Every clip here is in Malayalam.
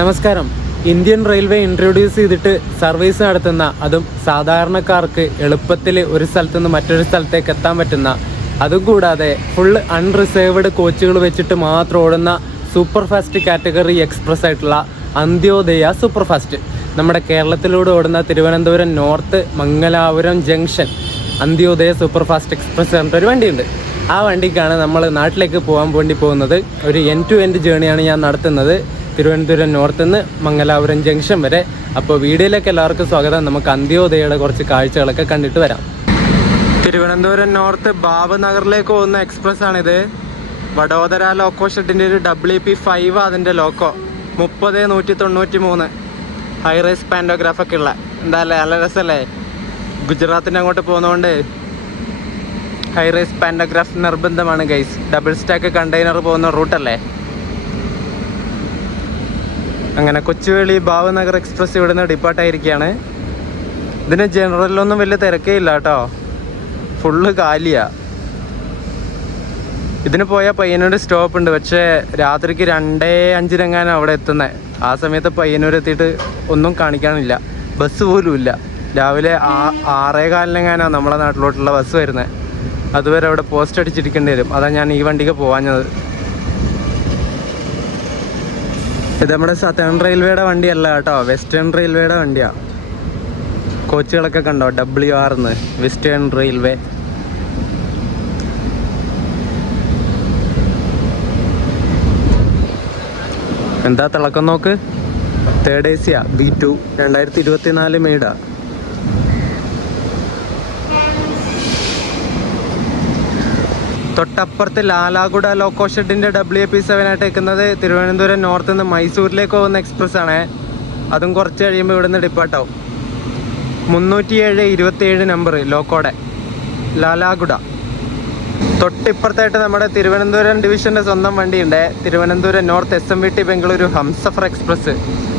നമസ്കാരം. ഇന്ത്യൻ റെയിൽവേ ഇൻട്രൊഡ്യൂസ് ചെയ്തിട്ട് സർവീസ് നടത്തുന്ന, അതും സാധാരണക്കാർക്ക് എളുപ്പത്തിൽ ഒരു സ്ഥലത്തു നിന്ന് മറ്റൊരു സ്ഥലത്തേക്ക് എത്താൻ പറ്റുന്ന, അതും കൂടാതെ ഫുൾ അൺറിസേർവ്ഡ് കോച്ചുകൾ വെച്ചിട്ട് മാത്രം ഓടുന്ന സൂപ്പർ ഫാസ്റ്റ് കാറ്റഗറി എക്സ്പ്രസ് ആയിട്ടുള്ള അന്ത്യോദയ സൂപ്പർ ഫാസ്റ്റ് നമ്മുടെ കേരളത്തിലൂടെ ഓടുന്ന Thiruvananthapuram north Mangalapuram junction Antyodaya super fast express പറഞ്ഞിട്ട് ഒരു വണ്ടിയുണ്ട്. ആ വണ്ടിക്കാണ് നമ്മൾ നാട്ടിലേക്ക് പോകാൻ വേണ്ടി പോകുന്നത്. ഒരു എൻഡ് ടു എൻഡ് ജേണിയാണ് ഞാൻ നടത്തുന്നത്, തിരുവനന്തപുരം നോർത്ത് നിന്ന് മംഗലാപുരം ജംഗ്ഷൻ വരെ. അപ്പോൾ വീഡിയോയിലേക്ക് എല്ലാവർക്കും സ്വാഗതം. നമുക്ക് അന്ത്യോദയയുടെ കുറച്ച് കാഴ്ചകളൊക്കെ കണ്ടിട്ട് വരാം. തിരുവനന്തപുരം നോർത്ത് ബാബു നഗറിലേക്ക് പോകുന്ന എക്സ്പ്രസ് ആണിത്. വഡോദര ലോക്കോ ഷെഡിൻ്റെ ഒരു WP5 അതിൻ്റെ ലോക്കോ 30-193 ഹൈറേസ് പാൻഡോഗ്രാഫൊക്കെ ഉള്ള. എന്തായാലും നല്ല രസമല്ലേ? ഗുജറാത്തിൻ്റെ അങ്ങോട്ട് പോകുന്നതുകൊണ്ട് ഹൈറേസ് പാൻഡോഗ്രാഫ് നിർബന്ധമാണ് ഗൈസ്. ഡബിൾ സ്റ്റാക്ക് കണ്ടെയ്നർ പോകുന്ന റൂട്ടല്ലേ. അങ്ങനെ കൊച്ചുവേളി ഭാവനഗർ എക്സ്പ്രസ് ഇവിടുന്ന് ഡിപ്പാർട്ടായിരിക്കുകയാണ്. ഇതിന് ജനറലിലൊന്നും വലിയ തിരക്കേ ഇല്ല കേട്ടോ, ഫുള്ള് കാലിയാ. ഇതിന് പോയാൽ പയ്യന്നൂർ സ്റ്റോപ്പ് ഉണ്ട്, പക്ഷേ രാത്രിക്ക് 2:05 അവിടെ എത്തുന്നത്. ആ സമയത്ത് പയ്യന്നൂർ എത്തിയിട്ട് ഒന്നും കാണിക്കാനില്ല, ബസ് പോലും ഇല്ല. രാവിലെ 6:15 നമ്മളെ നാട്ടിലോട്ടുള്ള ബസ് വരുന്നത്. അതുവരെ അവിടെ പോസ്റ്റ് അടിച്ചിരിക്കേണ്ടി വരും. അതാണ് ഞാൻ ഈ വണ്ടിക്ക് പോകാഞ്ഞത്. ഇത് നമ്മുടെ സതേൺ റെയിൽവേയുടെ വണ്ടിയല്ല കേട്ടോ, വെസ്റ്റേൺ റെയിൽവേയുടെ വണ്ടിയാണ്. കോച്ചുകളൊക്കെ കണ്ടോ, WR വെസ്റ്റേൺ റെയിൽവേ. എന്താ തിളക്കം നോക്ക്. 3rd AC B2 2024 മെയ്ഡാ. തൊട്ടപ്പുറത്ത് ലാലാഗുഡ ലോക്കോ ഷെഡിൻ്റെ WP7 ആയിട്ട് നിൽക്കുന്നത് തിരുവനന്തപുരം നോർത്ത് നിന്ന് മൈസൂരിലേക്ക് പോകുന്ന എക്സ്പ്രസ് ആണ്. അതും കുറച്ച് കഴിയുമ്പോൾ ഇവിടുന്ന് ഡിപ്പാർട്ടാവും. 307-27 നമ്പർ ലോക്കോടെ ലാലാഗുഡ. തൊട്ടിപ്പുറത്തായിട്ട് നമ്മുടെ തിരുവനന്തപുരം ഡിവിഷൻ്റെ സ്വന്തം വണ്ടിയുണ്ട്, Thiruvananthapuram north SMVT Bengaluru Humsafar express.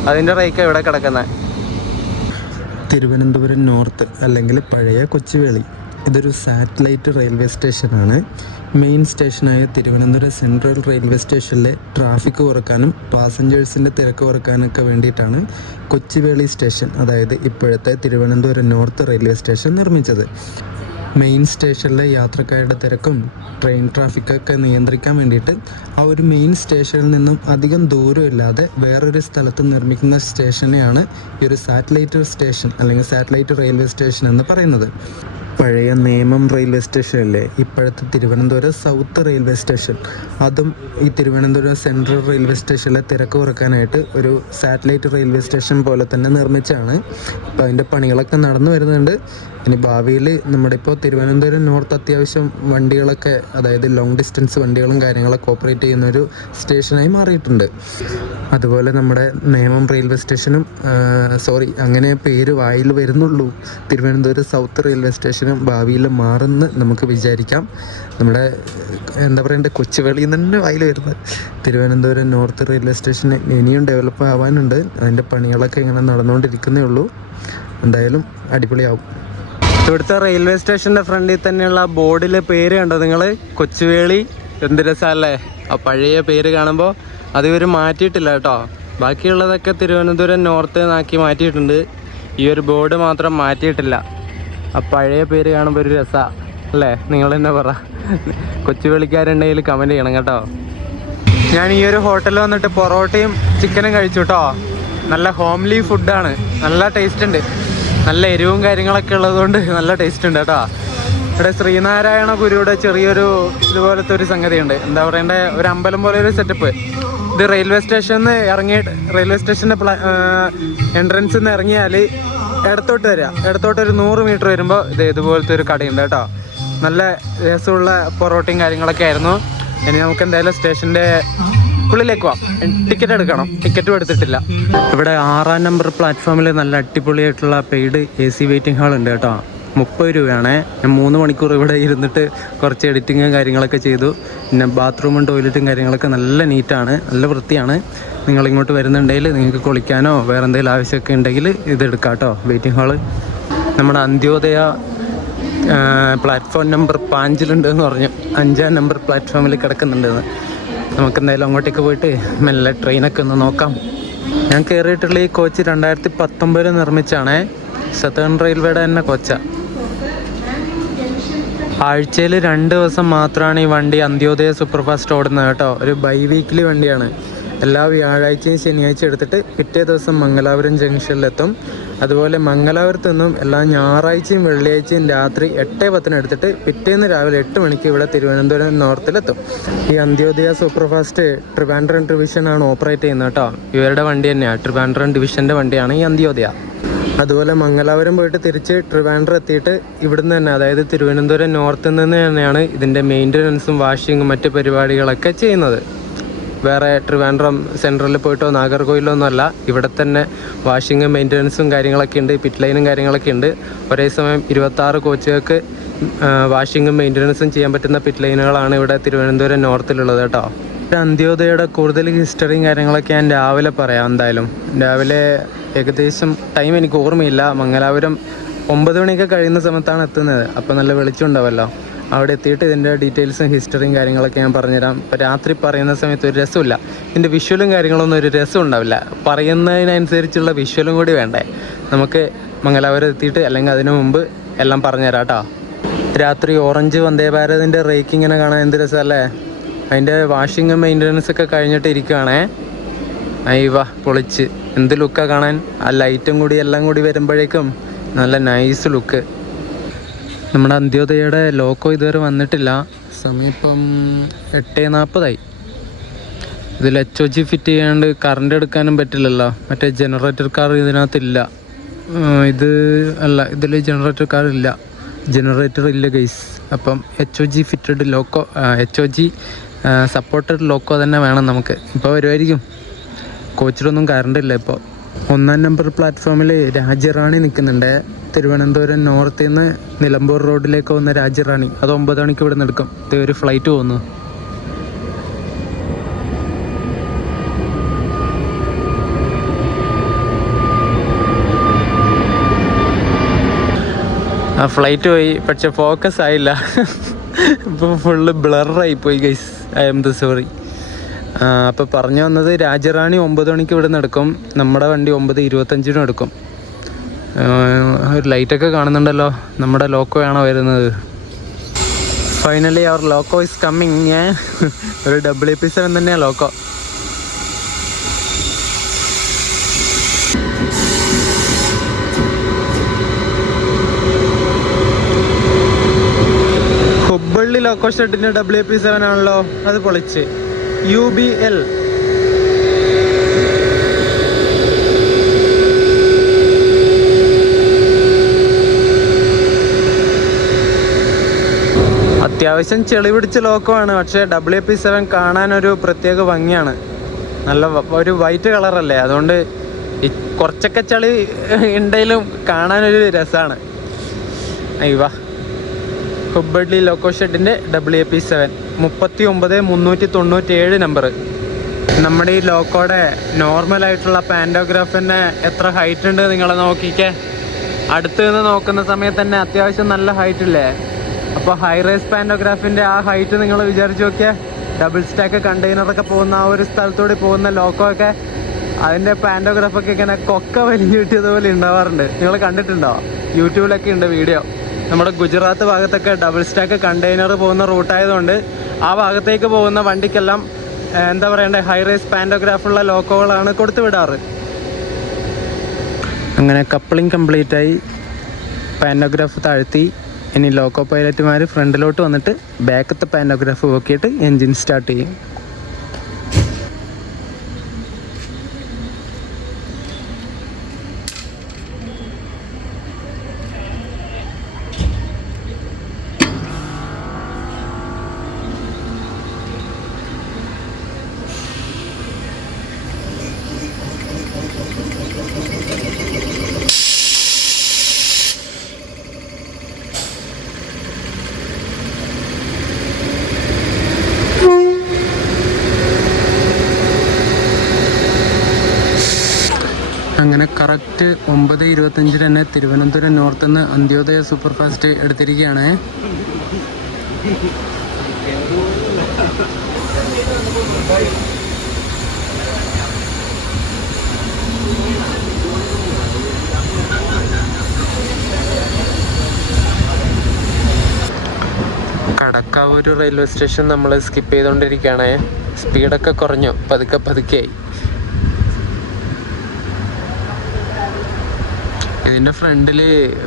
അതിൻ്റെ റേക്കാണ് ഇവിടെ കിടക്കുന്നത്. തിരുവനന്തപുരം നോർത്ത് അല്ലെങ്കിൽ പഴയ കൊച്ചുവേളി ഇതൊരു സാറ്റലൈറ്റ് റെയിൽവേ സ്റ്റേഷനാണ്. മെയിൻ സ്റ്റേഷനായ തിരുവനന്തപുരം സെൻട്രൽ റെയിൽവേ സ്റ്റേഷനിലെ ട്രാഫിക് കുറക്കാനും പാസഞ്ചേഴ്സിൻ്റെ തിരക്ക് കുറക്കാനൊക്കെ വേണ്ടിയിട്ടാണ് കൊച്ചുവേളി സ്റ്റേഷൻ, അതായത് ഇപ്പോഴത്തെ തിരുവനന്തപുരം നോർത്ത് റെയിൽവേ സ്റ്റേഷൻ നിർമ്മിച്ചത്. മെയിൻ സ്റ്റേഷനിലെ യാത്രക്കാരുടെ തിരക്കും ട്രെയിൻ ട്രാഫിക്കൊക്കെ നിയന്ത്രിക്കാൻ വേണ്ടിയിട്ട് ആ ഒരു മെയിൻ സ്റ്റേഷനിൽ നിന്നും അധികം ദൂരമില്ലാതെ വേറൊരു സ്ഥലത്ത് നിർമ്മിക്കുന്ന സ്റ്റേഷനെയാണ് ഈ ഒരു സാറ്റലൈറ്റ് സ്റ്റേഷൻ അല്ലെങ്കിൽ സാറ്റലൈറ്റ് റെയിൽവേ സ്റ്റേഷൻ എന്ന് പറയുന്നത്. പഴയ നേമം റെയിൽവേ സ്റ്റേഷനല്ലേ ഇപ്പോഴത്തെ തിരുവനന്തപുരം സൗത്ത് റെയിൽവേ സ്റ്റേഷൻ, അതും ഈ തിരുവനന്തപുരം സെൻട്രൽ റെയിൽവേ സ്റ്റേഷനിലെ തിരക്ക് കുറക്കാനായിട്ട് ഒരു സാറ്റലൈറ്റ് റെയിൽവേ സ്റ്റേഷൻ പോലെ തന്നെ നിർമ്മിച്ചാണ്. അപ്പോൾ അതിൻ്റെ പണികളൊക്കെ നടന്നു വരുന്നുണ്ട്. ഇനി ഭാവിയിൽ നമ്മുടെ ഇപ്പോൾ തിരുവനന്തപുരം നോർത്ത് അത്യാവശ്യം വണ്ടികളൊക്കെ, അതായത് ലോങ് ഡിസ്റ്റൻസ് വണ്ടികളും കാര്യങ്ങളൊക്കെ ഓപ്പറേറ്റ് ചെയ്യുന്നൊരു സ്റ്റേഷനായി മാറിയിട്ടുണ്ട്. അതുപോലെ നമ്മുടെ നേമം റെയിൽവേ സ്റ്റേഷനും അങ്ങനെ പേര് വായിൽ വരുന്നുള്ളൂ, തിരുവനന്തപുരം സൗത്ത് റെയിൽവേ സ്റ്റേഷനും ഭാവിയിൽ മാറുമെന്ന് നമുക്ക് വിചാരിക്കാം. നമ്മുടെ എന്താ പറയണ്ടേ, കൊച്ചുവേളിയിൽ നിന്ന് തന്നെ വായിൽ വരുന്നത്. തിരുവനന്തപുരം നോർത്ത് റെയിൽവേ സ്റ്റേഷൻ ഇനിയും ഡെവലപ്പ് ആവാനുണ്ട്. അതിൻ്റെ പണികളൊക്കെ ഇങ്ങനെ നടന്നുകൊണ്ടിരിക്കുന്നേ ഉള്ളൂ. എന്തായാലും അടിപൊളിയാവും. ഇവിടുത്തെ റെയിൽവേ സ്റ്റേഷൻ്റെ ഫ്രണ്ടിൽ തന്നെയുള്ള ബോർഡിലെ പേര് കണ്ടോ നിങ്ങൾ, കൊച്ചുവേളി. എന്ത് രസമല്ലേ ആ പഴയ പേര് കാണുമ്പോൾ. അത് ഇവർ മാറ്റിയിട്ടില്ല കേട്ടോ, ബാക്കിയുള്ളതൊക്കെ തിരുവനന്തപുരം നോർത്ത് എന്നാക്കി മാറ്റിയിട്ടുണ്ട്. ഈ ഒരു ബോർഡ് മാത്രം മാറ്റിയിട്ടില്ല. ആ പഴയ പേര് കാണുമ്പോൾ ഒരു രസമാണ് അല്ലേ? നിങ്ങൾ തന്നെ പറ, കൊച്ചുവേളിക്കാരുണ്ടെങ്കിൽ കമൻറ്റ് ചെയ്യണം കേട്ടോ. ഞാൻ ഈ ഒരു ഹോട്ടലിൽ വന്നിട്ട് പൊറോട്ടയും ചിക്കനും കഴിച്ചു കേട്ടോ. നല്ല ഹോംലി ഫുഡാണ്, നല്ല ടേസ്റ്റ് ഉണ്ട്. നല്ല എരിവും കാര്യങ്ങളൊക്കെ ഉള്ളതുകൊണ്ട് നല്ല ടേസ്റ്റ് ഉണ്ട് കേട്ടോ. ഇവിടെ ശ്രീനാരായണ ഗുരുവിടെ ചെറിയൊരു ഇതുപോലത്തെ ഒരു സംഗതിയുണ്ട്, എന്താ പറയണ്ടേ, ഒരു അമ്പലം പോലെ ഒരു സെറ്റപ്പ്. ഇത് റെയിൽവേ സ്റ്റേഷനിൽ നിന്ന് റെയിൽവേ സ്റ്റേഷൻ്റെ എൻട്രൻസിൽ നിന്ന് ഇറങ്ങിയാൽ ഇടത്തോട്ട് വരിക, ഇടത്തോട്ടൊരു 100 മീറ്റർ വരുമ്പോൾ ഇതുപോലത്തെ ഒരു കടയുണ്ട് കേട്ടോ. നല്ല രസമുള്ള പൊറോട്ടയും കാര്യങ്ങളൊക്കെ ആയിരുന്നു. ഇനി നമുക്ക് എന്തായാലും സ്റ്റേഷൻ്റെ ഉള്ളിലേക്ക് പോവാം. ടിക്കറ്റ് എടുക്കണം, ടിക്കറ്റും എടുത്തിട്ടില്ല. ഇവിടെ 6ാം നമ്പർ പ്ലാറ്റ്ഫോമിൽ നല്ല അടിപൊളിയായിട്ടുള്ള പെയ്ഡ് AC വെയിറ്റിംഗ് ഹാൾ ഉണ്ട് കേട്ടോ. 30 രൂപയാണ്. ഞാൻ 3 മണിക്കൂർ ഇവിടെ ഇരുന്നിട്ട് കുറച്ച് എഡിറ്റിങ്ങും കാര്യങ്ങളൊക്കെ ചെയ്തു. പിന്നെ ബാത്റൂമും ടോയ്ലറ്റും കാര്യങ്ങളൊക്കെ നല്ല നീറ്റാണ്, നല്ല വൃത്തിയാണ്. നിങ്ങളിങ്ങോട്ട് വരുന്നുണ്ടെങ്കിൽ നിങ്ങൾക്ക് കുളിക്കാനോ വേറെ എന്തെങ്കിലും ആവശ്യമൊക്കെ ഉണ്ടെങ്കിൽ ഇതെടുക്കാം കേട്ടോ. വെയിറ്റിംഗ് ഹാള് നമ്മുടെ അന്ത്യോദയ പ്ലാറ്റ്ഫോം നമ്പർ 5 എന്ന് പറഞ്ഞു. 5ാം നമ്പർ പ്ലാറ്റ്ഫോമിൽ കിടക്കുന്നുണ്ടെന്ന്. നമുക്കെന്തായാലും അങ്ങോട്ടേക്ക് പോയിട്ട് മെല്ലെ ട്രെയിനൊക്കെ ഒന്ന് നോക്കാം. ഞാൻ കയറിയിട്ടുള്ള ഈ കോച്ച് 2019 നിർമ്മിച്ചാണേ. സതേൺ റെയിൽവേയുടെ തന്നെ കോച്ചാണ്. ആഴ്ചയിൽ 2 ദിവസം മാത്രമാണ് ഈ വണ്ടി അന്ത്യോദയ സൂപ്പർഫാസ്റ്റ് ഓടുന്നത് കേട്ടോ. ഒരു ബൈ വീക്ക്ലി വണ്ടിയാണ്. എല്ലാ വ്യാഴാഴ്ചയും ശനിയാഴ്ച എടുത്തിട്ട് പിറ്റേ ദിവസം മംഗലാപുരം ജംഗ്ഷനിലെത്തും. അതുപോലെ മംഗലാപുരത്ത് നിന്നും എല്ലാ ഞായറാഴ്ചയും വെള്ളിയാഴ്ചയും രാത്രി 8:10 എടുത്തിട്ട് പിറ്റേന്ന് രാവിലെ 8 മണിക്ക് ഇവിടെ തിരുവനന്തപുരം നോർത്തിലെത്തും. ഈ അന്ത്യോദയ സൂപ്പർഫാസ്റ്റ് ട്രിവാൻഡ്രം ഡിവിഷനാണ് ഓപ്പറേറ്റ് ചെയ്യുന്നത് കേട്ടോ. ഇവരുടെ വണ്ടി തന്നെയാണ്, ട്രിവാൻഡ്രം ഡിവിഷൻ്റെ വണ്ടിയാണ് ഈ അന്ത്യോദയ. അതുപോലെ മംഗലാപുരം പോയിട്ട് തിരിച്ച് ട്രിവാൻഡ്രം എത്തിയിട്ട് ഇവിടുന്ന് തന്നെ, അതായത് തിരുവനന്തപുരം നോർത്തിൽ നിന്ന് തന്നെയാണ് ഇതിൻ്റെ മെയിൻ്റനൻസും വാഷിങ്ങും മറ്റ് പരിപാടികളൊക്കെ ചെയ്യുന്നത്. വേറെ ട്രിവാൻഡ്രം സെൻട്രലിൽ പോയിട്ടോ നാഗർകോയിലോ ഒന്നുമല്ല, ഇവിടെ തന്നെ വാഷിങ്ങും മെയിൻ്റനൻസും കാര്യങ്ങളൊക്കെ ഉണ്ട്, പിറ്റ് ലൈനും കാര്യങ്ങളൊക്കെ ഉണ്ട്. ഒരേ സമയം 26 കോച്ചുകൾക്ക് വാഷിങ്ങും മെയിൻ്റനൻസും ചെയ്യാൻ പറ്റുന്ന പിറ്റ് ലൈനുകളാണ് ഇവിടെ തിരുവനന്തപുരം നോർത്തിലുള്ളത് കേട്ടോ. അന്ത്യോദയയുടെ കൂടുതൽ ഹിസ്റ്ററിയും കാര്യങ്ങളൊക്കെ ഞാൻ രാവിലെ പറയാം. എന്തായാലും രാവിലെ ഏകദേശം ടൈം എനിക്ക് ഓർമ്മയില്ല. മംഗലാപുരം 9 മണിയൊക്കെ കഴിയുന്ന സമയത്താണ് എത്തുന്നത്. അപ്പോൾ നല്ല വെളിച്ചം ഉണ്ടാവുമല്ലോ. അവിടെ എത്തിയിട്ട് ഇതിൻ്റെ ഡീറ്റെയിൽസും ഹിസ്റ്ററിയും കാര്യങ്ങളൊക്കെ ഞാൻ പറഞ്ഞുതരാം. ഇപ്പോൾ രാത്രി പറയുന്ന സമയത്ത് ഒരു രസമില്ല, ഇതിൻ്റെ വിഷ്വലും കാര്യങ്ങളൊന്നും ഒരു രസം ഉണ്ടാവില്ല. പറയുന്നതിനനുസരിച്ചുള്ള വിഷ്വലും കൂടി വേണ്ടേ നമുക്ക്. മംഗലാപുരം എത്തിയിട്ട് അല്ലെങ്കിൽ അതിനു മുമ്പ് എല്ലാം പറഞ്ഞുതരാം കേട്ടോ. രാത്രി ഓറഞ്ച് വന്ദേ ഭാരതിൻ്റെ റേക്കിങ്ങിനെ കാണാൻ എന്ത് രസമല്ലേ. അതിൻ്റെ വാഷിങ്ങും മെയിൻ്റനൻസൊക്കെ കഴിഞ്ഞിട്ട് ഇരിക്കുകയാണേ. അയ്യവ പൊളിച്ച്, എന്ത് ലുക്കാണ് കാണാൻ. ആ ലൈറ്റും കൂടി എല്ലാം കൂടി വരുമ്പോഴേക്കും നല്ല നൈസ് ലുക്ക്. നമ്മുടെ അന്ത്യോദയയുടെ ലോക്കോ ഇതുവരെ വന്നിട്ടില്ല. സമയം ഇപ്പം 8:40. ഇതിൽ HOG ഫിറ്റ് ചെയ്യാണ്ട് കറണ്ട് എടുക്കാനും പറ്റില്ലല്ലോ. മറ്റേ ജനറേറ്റർ കാർ ഇതിനകത്തില്ല. ഇതിൽ ജനറേറ്റർ കാർ ഇല്ല, ജനറേറ്റർ ഇല്ല ഗൈസ്. അപ്പം HOG fitted loco, HOG supported loco തന്നെ വേണം നമുക്ക്. ഇപ്പോൾ വരുമായിരിക്കും. കോച്ചിലൊന്നും കറണ്ട് ഇല്ല ഇപ്പോൾ. 1-ാം നമ്പർ പ്ലാറ്റ്ഫോമിൽ രാജ്യറാണി നിൽക്കുന്നുണ്ട്. തിരുവനന്തപുരം നോർത്തിൽ നിന്ന് നിലമ്പൂർ റോഡിലേക്ക് പോകുന്ന രാജ്യറാണി. അത് 9 മണിക്ക് ഇവിടെ നിന്ന് എടുക്കും. ഇത് ഒരു ഫ്ലൈറ്റ് പോകുന്നു. ആ ഫ്ലൈറ്റ് പോയി, പക്ഷെ ഫോക്കസ് ആയില്ല. ഇപ്പോൾ ഫുള്ള് ബ്ലറായിപ്പോയി ഗൈസ്. I am sorry. അപ്പോൾ പറഞ്ഞു വന്നത്, രാജ്യറാണി 9 മണിക്ക് ഇവിടെ നിന്ന് എടുക്കും. നമ്മുടെ വണ്ടി 9:25 എടുക്കും. ഒരു ലൈറ്റൊക്കെ കാണുന്നുണ്ടല്ലോ. നമ്മുടെ ലോക്കോ ആണോ വരുന്നത്. ഫൈനലി അവർ ലോക്കോ ഇസ് കമ്മിങ്. ഒരു WP7 തന്നെയാണ് ലോക്കോ. ഹുബ്ബള്ളി ലോക്കോ ഷെഡിൻ്റെ WP7 ആണല്ലോ. അത് പൊളിച്ച്. UBL അത്യാവശ്യം ചെളി പിടിച്ച ലോക്കോ ആണ്. പക്ഷേ WP7 കാണാനൊരു പ്രത്യേക ഭംഗിയാണ്. നല്ല ഒരു വൈറ്റ് കളറല്ലേ, അതുകൊണ്ട് കുറച്ചൊക്കെ ചളി ഉണ്ടെങ്കിലും കാണാനൊരു രസമാണ്. അയ്യവ ഹുബ്ബള്ളി ലോക്കോ ഷെഡിൻ്റെ WP7 39,397 നമ്പർ. നമ്മുടെ ഈ ലോക്കോയുടെ നോർമലായിട്ടുള്ള പാൻറ്റോഗ്രാഫിൻ്റെ എത്ര ഹൈറ്റ് ഉണ്ട് നിങ്ങളെ നോക്കിക്കേ. അടുത്ത് നിന്ന് നോക്കുന്ന സമയത്ത് തന്നെ അത്യാവശ്യം നല്ല ഹൈറ്റ് ഇല്ലേ. അപ്പോൾ ഹൈ റേസ് പാൻറ്റോഗ്രാഫിൻ്റെ ആ ഹൈറ്റ് നിങ്ങൾ വിചാരിച്ച് നോക്കിയാൽ, ഡബിൾ സ്റ്റാക്ക് കണ്ടെയ്നറൊക്കെ പോകുന്ന ആ ഒരു സ്ഥലത്തൂടെ പോകുന്ന ലോക്കോ ഒക്കെ, അതിൻ്റെ പാൻറ്റോഗ്രാഫൊക്കെ ഇങ്ങനെ കൊക്ക വലിഞ്ഞു കിട്ടിയതുപോലെ ഉണ്ടാവാറുണ്ട്. നിങ്ങൾ കണ്ടിട്ടുണ്ടോ? യൂട്യൂബിലൊക്കെ ഉണ്ട് വീഡിയോ. നമ്മുടെ ഗുജറാത്ത് ഭാഗത്തൊക്കെ ഡബിൾ സ്റ്റാക്ക് കണ്ടെയ്നർ പോകുന്ന റൂട്ടായതുകൊണ്ട് ആ ഭാഗത്തേക്ക് പോകുന്ന വണ്ടിക്കെല്ലാം എന്താ പറയണ്ടേ, ഹൈ റേസ് പാൻറ്റോഗ്രാഫുള്ള ലോക്കോകളാണ് കൊടുത്തു വിടാറ്. അങ്ങനെ കപ്ലിംഗ് കംപ്ലീറ്റ് ആയി, പാൻറ്റോഗ്രാഫ് താഴ്ത്തി. ഇനി ലോക്കോ പൈലറ്റുമാർ ഫ്രണ്ടിലോട്ട് വന്നിട്ട് ബാക്കത്തെ പാൻറ്റോഗ്രാഫ് നോക്കിയിട്ട് എൻജിൻ സ്റ്റാർട്ട് ചെയ്യും. അങ്ങനെ കറക്റ്റ് 9:25 തന്നെ തിരുവനന്തപുരം നോർത്ത് നിന്ന് അന്ത്യോദയ സൂപ്പർഫാസ്റ്റ് എടുത്തിരിക്കുകയാണ്. നടക്കാവൂർ റെയിൽവേ സ്റ്റേഷൻ നമ്മൾ സ്കിപ്പ് ചെയ്തുകൊണ്ടിരിക്കുകയാണ്. സ്പീഡൊക്കെ കുറഞ്ഞു, പതുക്കെയായി. ഇതിൻ്റെ ഫ്രണ്ടിൽ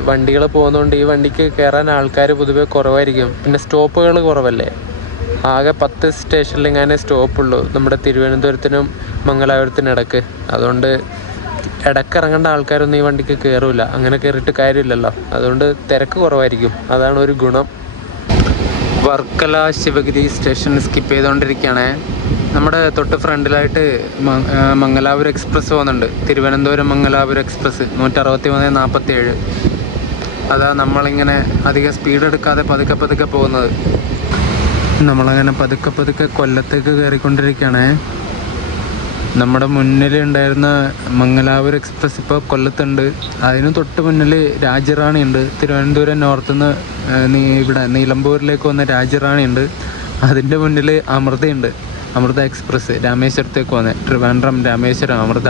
വണ്ടികൾ പോകുന്നതുകൊണ്ട് ഈ വണ്ടിക്ക് കയറാൻ ആൾക്കാർ പൊതുവെ കുറവായിരിക്കും. പിന്നെ സ്റ്റോപ്പുകൾ കുറവല്ലേ, ആകെ 10 സ്റ്റേഷനിൽ ഇങ്ങനെ സ്റ്റോപ്പുള്ളൂ നമ്മുടെ തിരുവനന്തപുരത്തിനും മംഗലാപുരത്തിനും ഇടയ്ക്ക്. അതുകൊണ്ട് ഇടയ്ക്കിറങ്ങേണ്ട ആൾക്കാരൊന്നും ഈ വണ്ടിക്ക് കയറില്ല. അങ്ങനെ കയറിയിട്ട് കാര്യമില്ലല്ലോ, അതുകൊണ്ട് തിരക്ക് കുറവായിരിക്കും. അതാണ് ഒരു ഗുണം. വർക്കല ശിവഗിരി സ്റ്റേഷൻ സ്കിപ്പ് ചെയ്തുകൊണ്ടിരിക്കുകയാണ്. നമ്മുടെ തൊട്ട് ഫ്രണ്ടിലായിട്ട് മംഗലാപുരം എക്സ്പ്രസ് പോകുന്നുണ്ട്. തിരുവനന്തപുരം മംഗലാപുരം എക്സ്പ്രസ് 163-47. അതാ നമ്മളിങ്ങനെ അധികം സ്പീഡ് എടുക്കാതെ പതുക്കെ പോകുന്നത്. നമ്മളങ്ങനെ പതുക്കെ കൊല്ലത്തേക്ക് കയറിക്കൊണ്ടിരിക്കുകയാണ്. നമ്മുടെ മുന്നിൽ ഉണ്ടായിരുന്ന മംഗലാപുരം എക്സ്പ്രസ് ഇപ്പോൾ കൊല്ലത്തുണ്ട്. അതിന് തൊട്ട് മുന്നിൽ രാജ്യറാണി ഉണ്ട്. തിരുവനന്തപുരം നോർത്തുനിന്ന് ഇവിടെ നിലമ്പൂരിലേക്ക് വന്ന രാജ്യറാണി ഉണ്ട്. അതിൻ്റെ മുന്നിൽ അമൃത എക്സ്പ്രസ് രാമേശ്വരത്തേക്ക് വന്നത്. ട്രിവാൻഡ്രം രാമേശ്വരം അമൃത.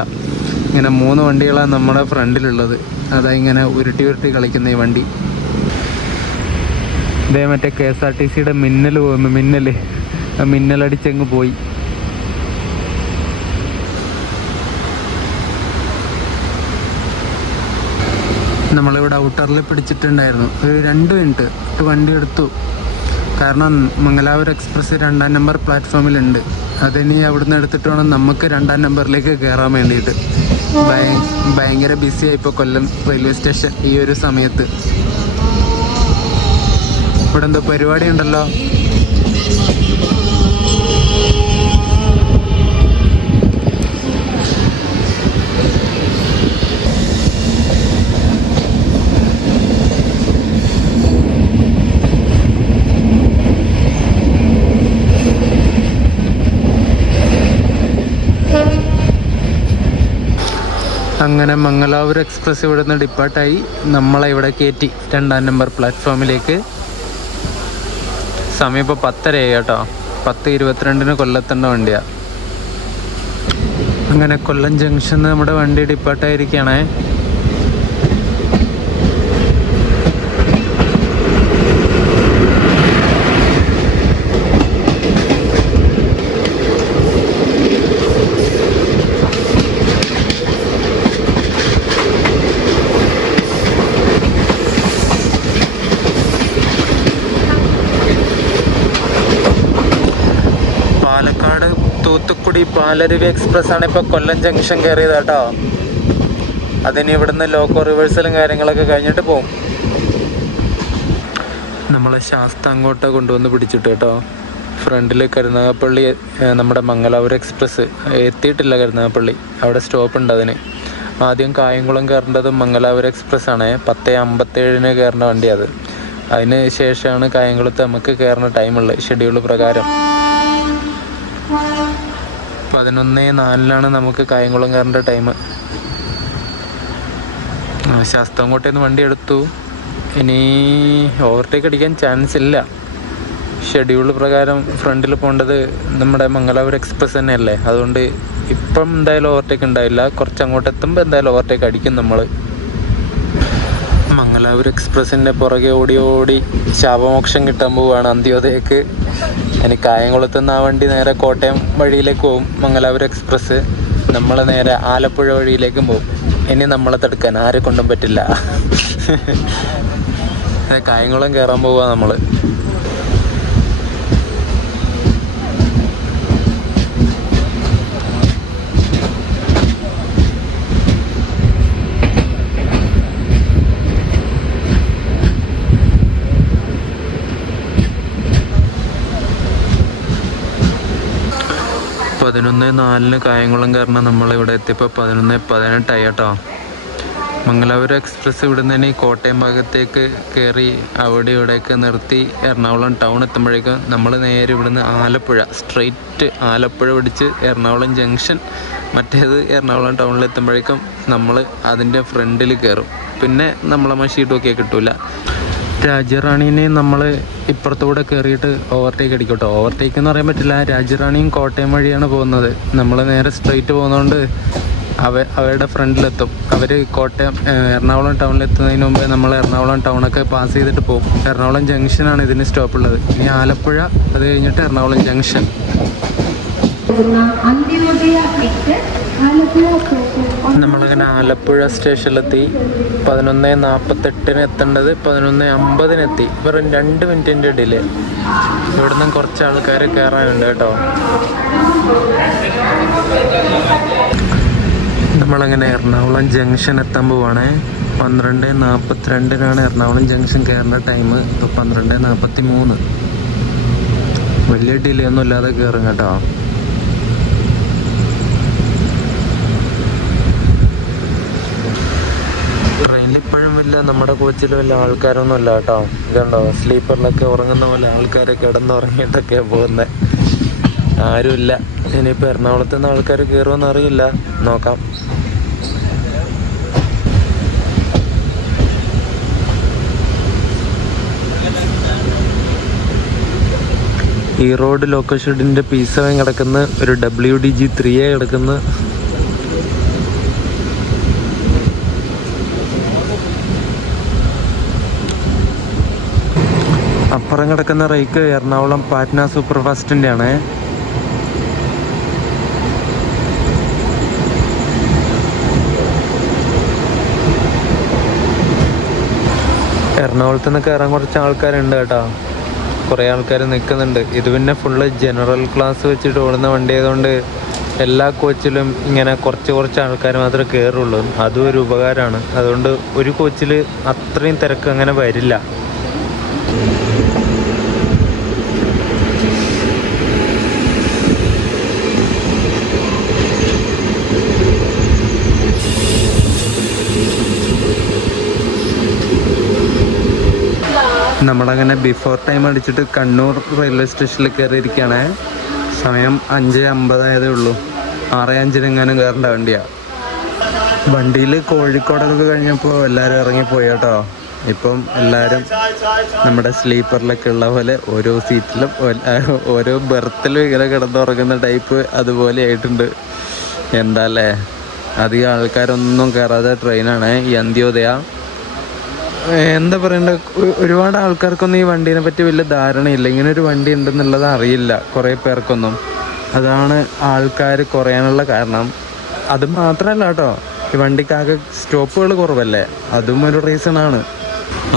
ഇങ്ങനെ 3 വണ്ടികളാണ് നമ്മുടെ ഫ്രണ്ടിലുള്ളത്. അതാ ഇങ്ങനെ ഉരുട്ടി കളിക്കുന്ന ഈ വണ്ടി. ഇതേ മറ്റേ KSRTCയുടെ മിന്നൽ പോകുന്നു. മിന്നലടിച്ചങ്ങ് പോയി. നമ്മളിവിടെ ഔട്ടറിൽ പിടിച്ചിട്ടുണ്ടായിരുന്നു. ഒരു 2 മിനിറ്റ് വണ്ടി എടുത്തു. കാരണം മംഗലാപുരം എക്സ്പ്രസ് 2-ാം നമ്പർ പ്ലാറ്റ്ഫോമിലുണ്ട്. അതിനി അവിടുന്ന് എടുത്തിട്ട് വേണം നമുക്ക് 2-ാം നമ്പറിലേക്ക് കയറാൻ വേണ്ടിയിട്ട്. ഭയങ്കര ബിസിയായി ഇപ്പോൾ കൊല്ലം റെയിൽവേ സ്റ്റേഷൻ ഈ ഒരു സമയത്ത്. ഇവിടെ എന്തോ പരിപാടി ഉണ്ടല്ലോ. അങ്ങനെ മംഗലാപുരം എക്സ്പ്രസ് ഇവിടെ നിന്ന് ഡിപ്പാർട്ടായി നമ്മളെ ഇവിടെ കയറ്റി 2-ാം നമ്പർ പ്ലാറ്റ്ഫോമിലേക്ക്. സമയം ഇപ്പോൾ 10:30 കേട്ടോ. 10:22 കൊല്ലത്തേണ്ട വണ്ടിയാണ്. അങ്ങനെ കൊല്ലം ജംഗ്ഷനിൽ നമ്മുടെ വണ്ടി ഡിപ്പാർട്ടായിരിക്കുകയാണേ. തൂത്തുക്കുടി പാലരുവി എക്സ്പ്രസ് ആണ് ഇപ്പോൾ കൊല്ലം ജംഗ്ഷൻ കയറിയത് കേട്ടോ. അതിന് ഇവിടുന്ന് ലോക്കോ റിവേഴ്സലും കാര്യങ്ങളൊക്കെ കഴിഞ്ഞിട്ട് പോകും. നമ്മളെ ശാസ്ത അങ്ങോട്ട് കൊണ്ടുവന്ന് പിടിച്ചിട്ട് കേട്ടോ. ഫ്രണ്ടിൽ കരുനാഗപ്പള്ളി നമ്മുടെ മംഗലാപുരം എക്സ്പ്രസ് എത്തിയിട്ടില്ല. കരുനാഗപ്പള്ളി അവിടെ സ്റ്റോപ്പ് ഉണ്ട്. അതിന് ആദ്യം കായംകുളം കയറേണ്ടതും മംഗലാപുരം എക്സ്പ്രസ് ആണ്. 10:57 കയറേണ്ട വണ്ടി അത്. അതിന് ശേഷമാണ് കായംകുളത്ത് നമുക്ക് കയറുന്ന ടൈമുള്ളത് ഷെഡ്യൂൾ പ്രകാരം. 11:04 നമുക്ക് കായംകുളം കയറേണ്ട ടൈം. ശാസ്താംകോട്ടേന്ന് വണ്ടി എടുത്തു. ഇനി ഓവർടേക്ക് അടിക്കാൻ ചാൻസ് ഇല്ല. ഷെഡ്യൂൾ പ്രകാരം ഫ്രണ്ടിൽ പോകേണ്ടത് നമ്മുടെ മംഗലാപുരം എക്സ്പ്രസ് തന്നെയല്ലേ. അതുകൊണ്ട് ഇപ്പം എന്തായാലും ഓവർടേക്ക് ഉണ്ടാവില്ല. കുറച്ച് അങ്ങോട്ട് എത്തുമ്പോൾ എന്തായാലും ഓവർടേക്ക് അടിക്കും നമ്മൾ. മംഗലാപുരം എക്സ്പ്രസിൻ്റെ പുറകെ ഓടി ശാപമോക്ഷം കിട്ടാൻ പോവുകയാണ് അന്ത്യോദയക്ക്. ഇനി കായംകുളത്തുനിന്ന് ആ വണ്ടി നേരെ കോട്ടയം വഴിയിലേക്ക് പോകും മംഗലാപുരം എക്സ്പ്രസ്. നമ്മൾ നേരെ ആലപ്പുഴ വഴിയിലേക്കും പോകും. ഇനി നമ്മളെ തടുക്കാൻ ആരെ കൊണ്ടും പറ്റില്ല. കായംകുളം കയറാൻ പോവുക നമ്മൾ. പതിനൊന്ന് 4 കായംകുളം കാരണം നമ്മളിവിടെ എത്തിയപ്പോൾ 11:18 കേട്ടോ. മംഗലാപുരം എക്സ്പ്രസ് ഇവിടെ നിന്ന് തന്നെ കോട്ടയം ഭാഗത്തേക്ക് കയറി അവിടെ ഇവിടെയൊക്കെ നിർത്തി എറണാകുളം ടൗൺ എത്തുമ്പോഴേക്കും നമ്മൾ നേരെ ഇവിടുന്ന് ആലപ്പുഴ സ്ട്രെയിറ്റ് ആലപ്പുഴ പിടിച്ച് എറണാകുളം ജംഗ്ഷൻ, മറ്റേത് എറണാകുളം ടൗണിൽ എത്തുമ്പോഴേക്കും നമ്മൾ അതിൻ്റെ ഫ്രണ്ടിൽ കയറും. പിന്നെ നമ്മളെ മഷീട്ടൊക്കെ കിട്ടൂല. രാജ്യറാണീനെ നമ്മൾ ഇപ്പുറത്തൂടെ കയറിയിട്ട് ഓവർടേക്ക് അടിക്കും കേട്ടോ. ഓവർടേക്ക് എന്ന് പറയാൻ പറ്റില്ല. രാജ്യറാണിയും കോട്ടയം വഴിയാണ് പോകുന്നത്. നമ്മൾ നേരെ സ്ട്രെയിറ്റ് പോകുന്നതുകൊണ്ട് അവരുടെ ഫ്രണ്ടിലെത്തും. അവർ കോട്ടയം എറണാകുളം ടൗണിലെത്തുന്നതിന് മുമ്പേ നമ്മൾ എറണാകുളം ടൗണൊക്കെ പാസ് ചെയ്തിട്ട് പോകും. എറണാകുളം ജംഗ്ഷനാണ് ഇതിന് സ്റ്റോപ്പുള്ളത്. ഇനി ആലപ്പുഴ, അത് കഴിഞ്ഞിട്ട് എറണാകുളം ജംഗ്ഷൻ. നമ്മളിങ്ങനെ ആലപ്പുഴ സ്റ്റേഷനിലെത്തി. 11:48 എത്തേണ്ടത് 11:50 വെറും 2 മിനിറ്റിൻ്റെ ഡിലേ. ഇവിടുന്ന് കുറച്ച് ആൾക്കാർ കയറാനുണ്ട് കേട്ടോ. നമ്മളങ്ങനെ എറണാകുളം ജംഗ്ഷൻ എത്താൻ പോവാണേ. 12:42 എറണാകുളം ജംഗ്ഷൻ കയറേണ്ട ടൈം. ഇപ്പോൾ 12:43. വലിയ ഡിലേ ഒന്നും ഇല്ലാതെ കയറും കേട്ടോ. ട്രെയിനിൽ ഇപ്പോഴും വല്ല നമ്മുടെ കോച്ചിൽ വല്ല ആൾക്കാരൊന്നും ഇല്ല കേട്ടോ. ഇതുണ്ടോ, സ്ലീപ്പറിലൊക്കെ ഉറങ്ങുന്ന പോലെ ആൾക്കാർ കിടന്നുറങ്ങിയിട്ടൊക്കെയാണ് പോകുന്നത്. ആരുമില്ല. ഇനിയിപ്പോൾ എറണാകുളത്ത് നിന്ന് ആൾക്കാർ കയറുമെന്ന് അറിയില്ല, നോക്കാം. ഈ റോഡ് ലോക്കോഷെഡിൻ്റെ P7 കിടക്കുന്ന, ഒരു WDG 3A കിടക്കുന്ന. അപ്പുറം കിടക്കുന്ന റേക്ക് എറണാകുളം പാറ്റ്ന സൂപ്പർ ഫാസ്റ്റിൻ്റെ ആണ്. എറണാകുളത്ത് നിന്ന് കയറാൻ കുറച്ച് ആൾക്കാരുണ്ട് കേട്ടോ. കുറേ ആൾക്കാർ നിൽക്കുന്നുണ്ട്. ഇത് പിന്നെ ഫുള്ള് ജനറൽ ക്ലാസ് വെച്ചിട്ട് ഓടുന്ന വണ്ടി ആയതുകൊണ്ട് എല്ലാ കോച്ചിലും ഇങ്ങനെ കുറച്ച് ആൾക്കാർ മാത്രമേ കയറുള്ളൂ. അതും ഒരു ഉപകാരമാണ്. അതുകൊണ്ട് ഒരു കോച്ചിൽ അത്രയും തിരക്ക് അങ്ങനെ വരില്ല. നമ്മളങ്ങനെ ബിഫോർ ടൈം അടിച്ചിട്ട് കണ്ണൂർ റെയിൽവേ സ്റ്റേഷനിൽ കയറിയിരിക്കുകയാണ്. സമയം 5:50 ആയതേ ഉള്ളൂ. 6:05 കയറേണ്ട വണ്ടിയാണ്. വണ്ടിയിൽ കോഴിക്കോടൊക്കെ കഴിഞ്ഞപ്പോൾ എല്ലാവരും ഇറങ്ങിപ്പോയി കേട്ടോ. ഇപ്പം എല്ലാവരും നമ്മുടെ സ്ലീപ്പറിലൊക്കെ ഉള്ള പോലെ ഓരോ സീറ്റിലും ഓരോ ബെർത്തിലും ഇങ്ങനെ കിടന്നുറങ്ങുന്ന ടൈപ്പ് അതുപോലെ ആയിട്ടുണ്ട്. എന്താ അല്ലേ, അധികം ആൾക്കാരൊന്നും കയറാതെ ട്രെയിനാണ് ഈ അന്ത്യോദയ. എന്താ പറയണ്ട, ഒരുപാട് ആൾക്കാർക്കൊന്നും ഈ വണ്ടീനെ പറ്റി വലിയ ധാരണയില്ല. ഇങ്ങനെ ഒരു വണ്ടി ഉണ്ടെന്നുള്ളത് അറിയില്ല കുറേ പേർക്കൊന്നും. അതാണ് ആൾക്കാർ കുറയാനുള്ള കാരണം. അത് മാത്രമല്ല കേട്ടോ, ഈ വണ്ടിക്കാകെ സ്റ്റോപ്പുകൾ കുറവല്ലേ, അതും ഒരു റീസണാണ്.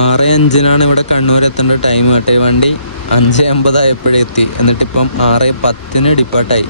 6:05 ഇവിടെ കണ്ണൂർ എത്തേണ്ട ടൈം കേട്ടോ. ഈ വണ്ടി 5:50 ആയപ്പോഴേ എത്തി. എന്നിട്ടിപ്പം 6:10 ഡിപ്പാർട്ടായി.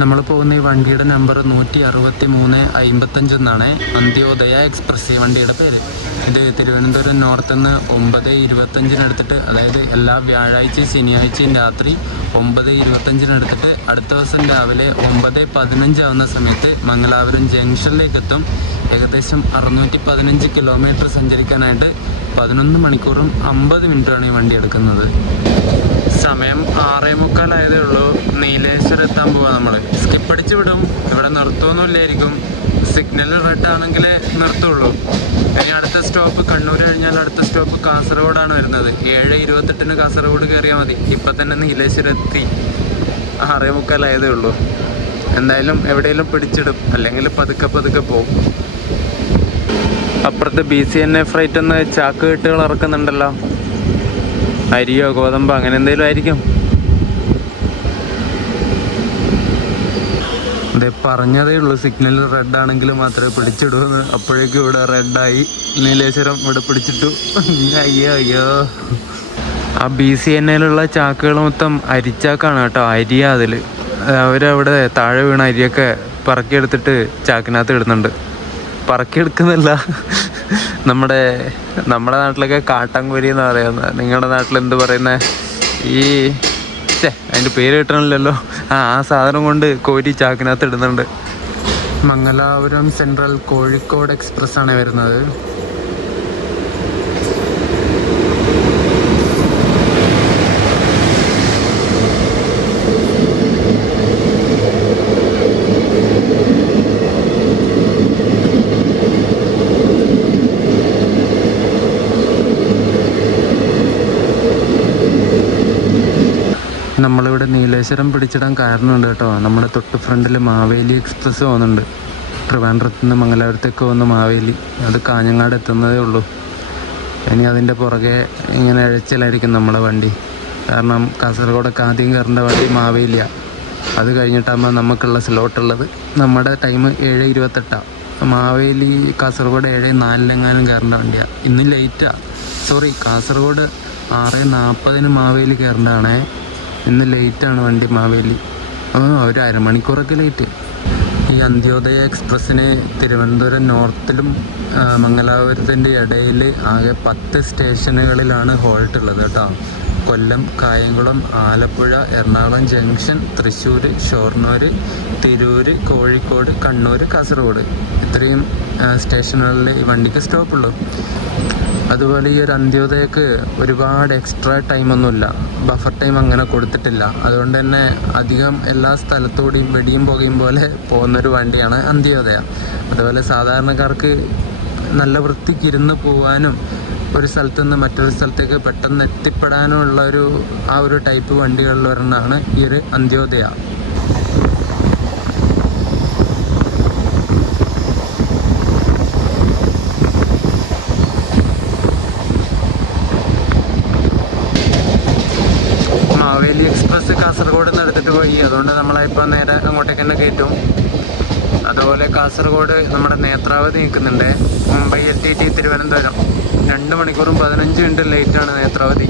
നമ്മൾ പോകുന്ന ഈ വണ്ടിയുടെ നമ്പർ 16355 എന്നാണ്. അന്ത്യോദയ എക്സ്പ്രസ് ഈ വണ്ടിയുടെ പേര്. ഇത് തിരുവനന്തപുരം നോർത്ത് നിന്ന് 9:25 എടുത്തിട്ട്, അതായത് എല്ലാ വ്യാഴാഴ്ചയും ശനിയാഴ്ചയും രാത്രി 9:25 എടുത്തിട്ട് അടുത്ത ദിവസം രാവിലെ 9:15 ആവുന്ന സമയത്ത് മംഗലാപുരം ജംഗ്ഷനിലേക്ക് എത്തും. ഏകദേശം 615 കിലോമീറ്റർ സഞ്ചരിക്കാനായിട്ട് 11 മണിക്കൂറും 50 മിനിറ്റുമാണ് ഈ വണ്ടി എടുക്കുന്നത്. സമയം 6:45 ഉള്ളൂ. നീലേശ്വരം എത്താൻ പോവാ നമ്മള്. സ്കിപ്പ് അടിച്ച് വിടും, ഇവിടെ നിർത്തുമൊന്നുമില്ലായിരിക്കും. Signal red ആണെങ്കിലേ നിർത്തുള്ളൂ. ഇനി അടുത്ത സ്റ്റോപ്പ് കണ്ണൂർ കഴിഞ്ഞാൽ അടുത്ത സ്റ്റോപ്പ് കാസർഗോഡാണ് വരുന്നത്. 7:28 കാസർഗോഡ് കയറിയാൽ മതി. ഇപ്പം തന്നെ നീലേശ്വരം എത്തി. 6:45 ഉള്ളൂ. എന്തായാലും എവിടെയെങ്കിലും പിടിച്ചിടും, അല്ലെങ്കിൽ പതുക്കെ പോകും. അപ്പുറത്ത് BCNA ഫ്രൈറ്റ് എന്ന് ചാക്ക് കെട്ടുകൾ ഇറക്കുന്നുണ്ടല്ലോ. അരിയോ ഗോതമ്പോ അങ്ങനെ എന്തെങ്കിലും ആയിരിക്കും. അതെ, പറഞ്ഞതേ ഉള്ളൂ സിഗ്നൽ റെഡ് ആണെങ്കിൽ മാത്രമേ പിടിച്ചിടൂന്ന്. അപ്പോഴേക്കും ഇവിടെ റെഡായി. നീലേശ്വരം ഇവിടെ പിടിച്ചിട്ടു. അയ്യോ. ആ BCNAയിലുള്ള ചാക്കുകൾ മൊത്തം അരിച്ചാക്കാണ് കേട്ടോ. അരിയാ അതിൽ. അവരവിടെ താഴെ വീണ അരിയൊക്കെ പറക്കിയെടുത്തിട്ട് ചാക്കിനകത്ത് ഇടുന്നുണ്ട്. പറക്കിയെടുക്കുന്നില്ല, നമ്മുടെ നാട്ടിലൊക്കെ കാട്ടാൻകോരി എന്ന് പറയുന്നത്. നിങ്ങളുടെ നാട്ടിൽ എന്ത് പറയുന്നത്? ഈ അതിൻ്റെ പേര് കിട്ടണില്ലല്ലോ. ആ സാധനം കൊണ്ട് കോരി ചാക്കിനകത്ത് ഇടുന്നുണ്ട്. മംഗലാപുരം സെൻട്രൽ കോഴിക്കോട് എക്സ്പ്രസ് ആണ് വരുന്നത്. നമ്മളിവിടെ നീലേശ്വരം പിടിച്ചിടാൻ കാരണമുണ്ട് കേട്ടോ. നമ്മുടെ തൊട്ട് ഫ്രണ്ടിൽ മാവേലി എക്സ്പ്രസ് പോകുന്നുണ്ട്. ട്രിവാൻഡ്രത്ത് നിന്ന് മംഗലാപുരത്തേക്ക് പോകുന്ന മാവേലി. അത് കാഞ്ഞങ്ങാട് എത്തുന്നതേ ഉള്ളൂ. ഇനി അതിൻ്റെ പുറകെ ഇങ്ങനെ ഇഴച്ചിലായിരിക്കും നമ്മളെ വണ്ടി. കാരണം കാസർഗോഡൊക്കെ ആദ്യം കയറേണ്ട വണ്ടി മാവേലിയാണ്. അത് കഴിഞ്ഞിട്ടാകുമ്പോൾ നമുക്കുള്ള സ്ലോട്ടുള്ളത്. നമ്മുടെ ടൈം 7:28. മാവേലി കാസർഗോഡ് 7:04 കയറേണ്ട വണ്ടിയാണ്. ഇന്ന് ലേറ്റാണ്. സോറി, കാസർഗോഡ് 6:40 മാവേലി കയറേണ്ടതാണേ. ഇന്ന് ലേറ്റാണ് വണ്ടി മാവേലി. ഒരു അരമണിക്കൂറൊക്കെ ലേറ്റ്. ഈ അന്ത്യോദയ എക്സ്പ്രസ്സിന് തിരുവനന്തപുരം നോർത്തിലും മംഗലാപുരത്തിൻ്റെ ഇടയിൽ ആകെ 10 സ്റ്റേഷനുകളിലാണ് ഹോൾട്ട് ഉള്ളത് കേട്ടോ. കൊല്ലം, കായംകുളം, ആലപ്പുഴ, എറണാകുളം ജംഗ്ഷൻ, തൃശ്ശൂർ, ഷൊർണൂർ, തിരൂർ, കോഴിക്കോട്, കണ്ണൂർ, കാസർഗോഡ്. ഇത്രയും സ്റ്റേഷനുകളിൽ ഈ വണ്ടിക്ക് സ്റ്റോപ്പുള്ളൂ. അതുപോലെ ഈ ഒരു അന്ത്യോദയക്ക് ഒരുപാട് എക്സ്ട്രാ ടൈമൊന്നുമില്ല. ബഫർ ടൈം അങ്ങനെ കൊടുത്തിട്ടില്ല. അതുകൊണ്ട് തന്നെ അധികം എല്ലാ സ്ഥലത്തോടെയും വെടിയും പുകയും പോലെ പോകുന്നൊരു വണ്ടിയാണ് അന്ത്യോദയ. അതുപോലെ സാധാരണക്കാർക്ക് നല്ല വൃത്തിക്ക് ഇരുന്ന് പോകാനും ഒരു സ്ഥലത്തു നിന്ന് മറ്റൊരു സ്ഥലത്തേക്ക് പെട്ടെന്ന് എത്തിപ്പെടാനുള്ള ആ ഒരു ടൈപ്പ് വണ്ടികളിൽ ഒരെണ്ണമാണ് ഈ ഒരു അന്ത്യോദയ. മാവേലി എക്സ്പ്രസ് കാസർഗോഡ് നിന്ന് എടുത്തിട്ട് പോയി. അതുകൊണ്ട് നമ്മളിപ്പോൾ നേരെ അങ്ങോട്ടേക്ക് തന്നെ കയറ്റും. അതുപോലെ കാസർഗോഡ് നമ്മുടെ നേത്രാവതി നിൽക്കുന്നുണ്ട്. മുംബൈ LTT തിരുവനന്തപുരം 2 മണിക്കൂറും 15 മിനിറ്റ് ലേറ്റാണ് നേത്രാവതി.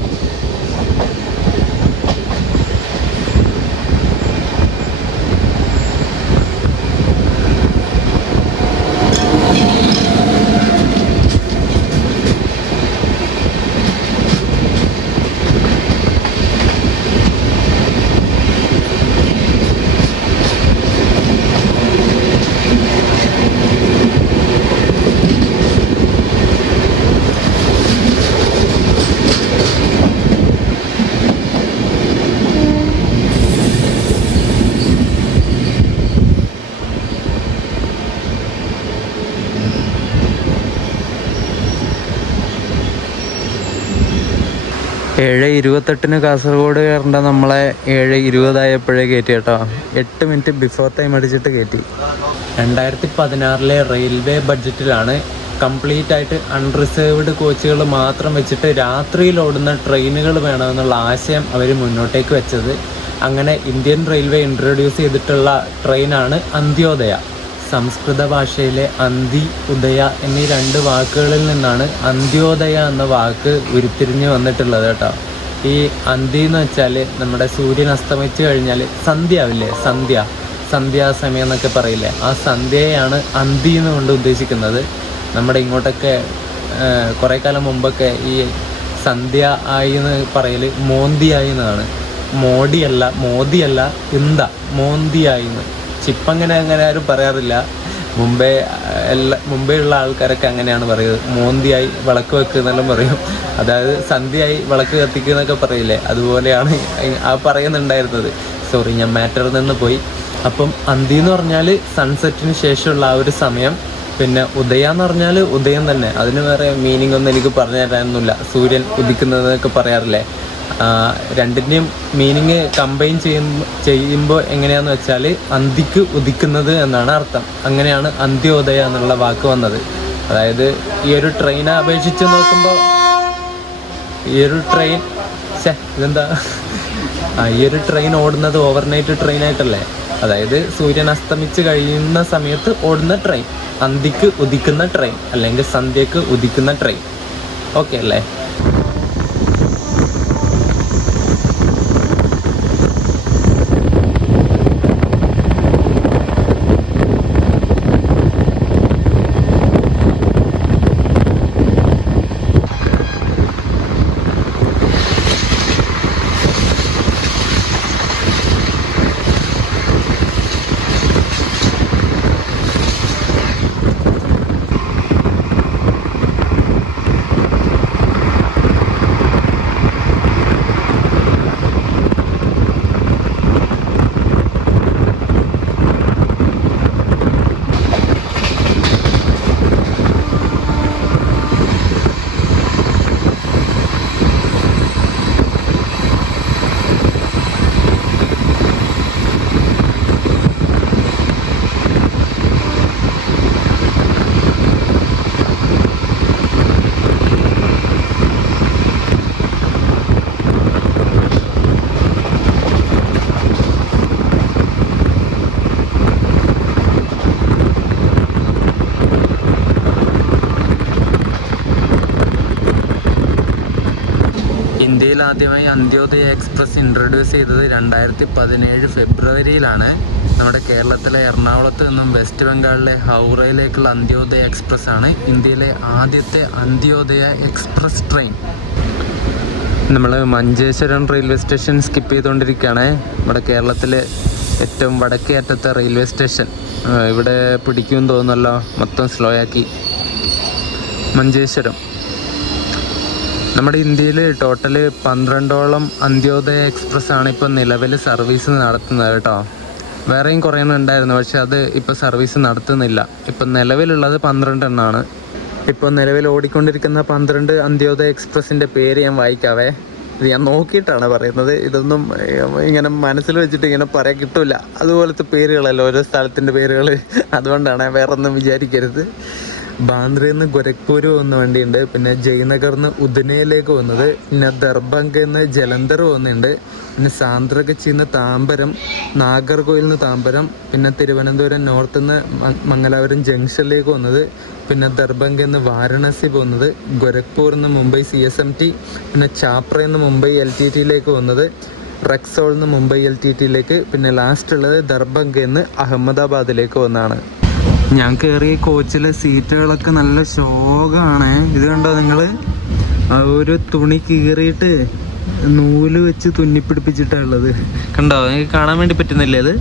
ഏഴ് 28 കാസർഗോഡ് കയറേണ്ട നമ്മളെ 7:20 കയറ്റി കേട്ടോ. 8 മിനിറ്റ് ബിഫോർ ടൈം അടിച്ചിട്ട് കയറ്റി. 2016 റെയിൽവേ ബഡ്ജറ്റിലാണ് കംപ്ലീറ്റ് ആയിട്ട് അൺറിസേർവ്ഡ് കോച്ചുകൾ മാത്രം വെച്ചിട്ട് രാത്രിയിൽ ഓടുന്ന ട്രെയിനുകൾ വേണമെന്നുള്ള ആശയം അവർ മുന്നോട്ടേക്ക് വെച്ചത്. അങ്ങനെ ഇന്ത്യൻ റെയിൽവേ ഇൻട്രൊഡ്യൂസ് ചെയ്തിട്ടുള്ള ട്രെയിനാണ് അന്ത്യോദയ. സംസ്കൃത ഭാഷയിലെ അന്തി, ഉദയ എന്നീ 2 വാക്കുകളിൽ നിന്നാണ് അന്ത്യോദയ എന്ന വാക്ക് ഉരുത്തിരിഞ്ഞ് വന്നിട്ടുള്ളത് കേട്ടോ. ഈ അന്തി എന്ന് വെച്ചാൽ നമ്മുടെ സൂര്യൻ അസ്തമിച്ച് കഴിഞ്ഞാൽ സന്ധ്യ ആവില്ലേ, സന്ധ്യാസമയം എന്നൊക്കെ പറയില്ലേ, ആ സന്ധ്യയാണ് അന്തി എന്നുകൊണ്ട് ഉദ്ദേശിക്കുന്നത്. നമ്മുടെ ഇങ്ങോട്ടൊക്കെ കുറേ കാലം മുമ്പൊക്കെ ഈ സന്ധ്യ ആയി എന്ന് പറയൽ മോന്തിയായി എന്നാണ്. മോദിയല്ല, മോദിയല്ല, മോന്തിയായി എന്ന്. ചിപ്പങ്ങനെ അങ്ങനെ ആരും പറയാറില്ല. മുമ്പേ ഉള്ള ആൾക്കാരൊക്കെ അങ്ങനെയാണ് പറയുന്നത്, മോന്തിയായി വിളക്ക് വെക്കുക എന്നെല്ലാം പറയും. അതായത് സന്ധ്യയായി വിളക്ക് കത്തിക്കുക എന്നൊക്കെ പറയില്ലേ, അതുപോലെയാണ് ആ പറയുന്നുണ്ടായിരുന്നത്. സോറി, ഞാൻ മാറ്ററിൽ നിന്ന് പോയി. അപ്പം അന്തി എന്ന് പറഞ്ഞാൽ സൺസെറ്റിന് ശേഷമുള്ള ആ ഒരു സമയം. പിന്നെ ഉദയം എന്ന് പറഞ്ഞാൽ ഉദയം തന്നെ, അതിന് വേറെ മീനിങ് ഒന്നും എനിക്ക് പറഞ്ഞു തരാനൊന്നുമില്ല. സൂര്യൻ ഉദിക്കുന്നതെന്നൊക്കെ പറയാറില്ലേ, രണ്ടിൻ്റെയും മീനിങ് കമ്പൈൻ ചെയ്യുമ്പോൾ എങ്ങനെയാണെന്ന് വെച്ചാൽ അന്തിക്ക് ഉദിക്കുന്നത് എന്നാണ് അർത്ഥം. അങ്ങനെയാണ് അന്ത്യോദയ എന്നുള്ള വാക്ക് വന്നത്. അതായത് ഈ ഒരു ട്രെയിനെ അപേക്ഷിച്ച് നോക്കുമ്പോൾ ഈ ഒരു ട്രെയിൻ ഓടുന്നത് ഓവർനൈറ്റ് ട്രെയിനായിട്ടല്ലേ. അതായത് സൂര്യൻ അസ്തമിച്ച് കഴിയുന്ന സമയത്ത് ഓടുന്ന ട്രെയിൻ, അന്തിക്ക് ഉദിക്കുന്ന ട്രെയിൻ അല്ലെങ്കിൽ സന്ധ്യക്ക് ഉദിക്കുന്ന ട്രെയിൻ. ഓക്കെ അല്ലേ? ഇന്ത്യയിൽ ആദ്യമായി അന്ത്യോദയ എക്സ്പ്രസ് ഇൻട്രൊഡ്യൂസ് ചെയ്തത് 2017 ഫെബ്രുവരിയിലാണ്. നമ്മുടെ കേരളത്തിലെ എറണാകുളത്ത് നിന്നും വെസ്റ്റ് ബംഗാളിലെ ഹൗറയിലേക്കുള്ള അന്ത്യോദയ എക്സ്പ്രസ് ആണ് ഇന്ത്യയിലെ ആദ്യത്തെ അന്ത്യോദയ എക്സ്പ്രസ് ട്രെയിൻ. നമ്മൾ മഞ്ചേശ്വരം റെയിൽവേ സ്റ്റേഷൻ സ്കിപ്പ് ചെയ്തുകൊണ്ടിരിക്കുകയാണ്. നമ്മുടെ കേരളത്തിലെ ഏറ്റവും വടക്കേ അറ്റത്തെ റെയിൽവേ സ്റ്റേഷൻ. ഇവിടെ പിടിക്കുമെന്ന് തോന്നുന്നല്ലോ, മൊത്തം സ്ലോ ആക്കി. മഞ്ചേശ്വരം. നമ്മുടെ ഇന്ത്യയിൽ ടോട്ടൽ 12ഓളം അന്ത്യോദയ എക്സ്പ്രസ് ആണ് ഇപ്പോൾ നിലവിൽ സർവീസ് നടത്തുന്നത് കേട്ടോ. വേറെയും കുറേ ഉണ്ടായിരുന്നു, പക്ഷെ അത് ഇപ്പോൾ സർവീസ് നടത്തുന്നില്ല. ഇപ്പം നിലവിലുള്ളത് 12 എണ്ണമാണ്. ഇപ്പോൾ നിലവിൽ ഓടിക്കൊണ്ടിരിക്കുന്ന 12 അന്ത്യോദയ എക്സ്പ്രസിൻ്റെ പേര് ഞാൻ വായിക്കാവേ. ഇത് ഞാൻ നോക്കിയിട്ടാണ് പറയുന്നത്, ഇതൊന്നും ഇങ്ങനെ മനസ്സിൽ വെച്ചിട്ട് ഇങ്ങനെ പറയാൻ കിട്ടില്ല. അതുപോലത്തെ പേരുകളല്ലോ ഓരോ സ്ഥലത്തിൻ്റെ പേരുകൾ, അതുകൊണ്ടാണ്, വേറെ ഒന്നും വിചാരിക്കരുത്. ബാന്ദ്രയിൽ നിന്ന് ഗോരഖ്പൂർ പോകുന്ന വണ്ടിയുണ്ട്, പിന്നെ ജയ്നഗറിന്ന് ഉദനയിലേക്ക് പോകുന്നത്, പിന്നെ ദർഭംഗയിൽ നിന്ന് ജലന്ധർ പോകുന്നുണ്ട്, പിന്നെ സാന്ത്രകച്ചിയിൽ നിന്ന് താമ്പരം, നാഗർകോയിൽ നിന്ന് താമ്പരം, പിന്നെ തിരുവനന്തപുരം നോർത്ത് നിന്ന് മംഗലാപുരം ജംഗ്ഷനിലേക്ക് പോകുന്നത്, പിന്നെ ദർഭംഗയിൽ നിന്ന് വാരണാസി പോകുന്നത്, ഗോരഖ്പൂരിൽ നിന്ന് മുംബൈ CSMT, പിന്നെ ചാപ്രയിൽ നിന്ന് മുംബൈ LTTയിലേക്ക് പോകുന്നത്, റെക്സോളിൽ നിന്ന് മുംബൈ LTTയിലേക്ക്, പിന്നെ ലാസ്റ്റ് ഉള്ളത് ദർഭംഗയിൽ നിന്ന് അഹമ്മദാബാദിലേക്ക് പോകുന്നതാണ്. ഞാൻ കയറിയ കോച്ചിലെ സീറ്റുകളൊക്കെ നല്ല ശോകമാണ്. ഇത് കണ്ടോ നിങ്ങൾ? ആ ഒരു തുണി കീറിയിട്ട് നൂല് വെച്ച് തുന്നിപ്പിടിപ്പിച്ചിട്ടാണ് ഉള്ളത്. കണ്ടോ? നിങ്ങൾക്ക് കാണാൻ വേണ്ടി പറ്റുന്നില്ലേ അത്?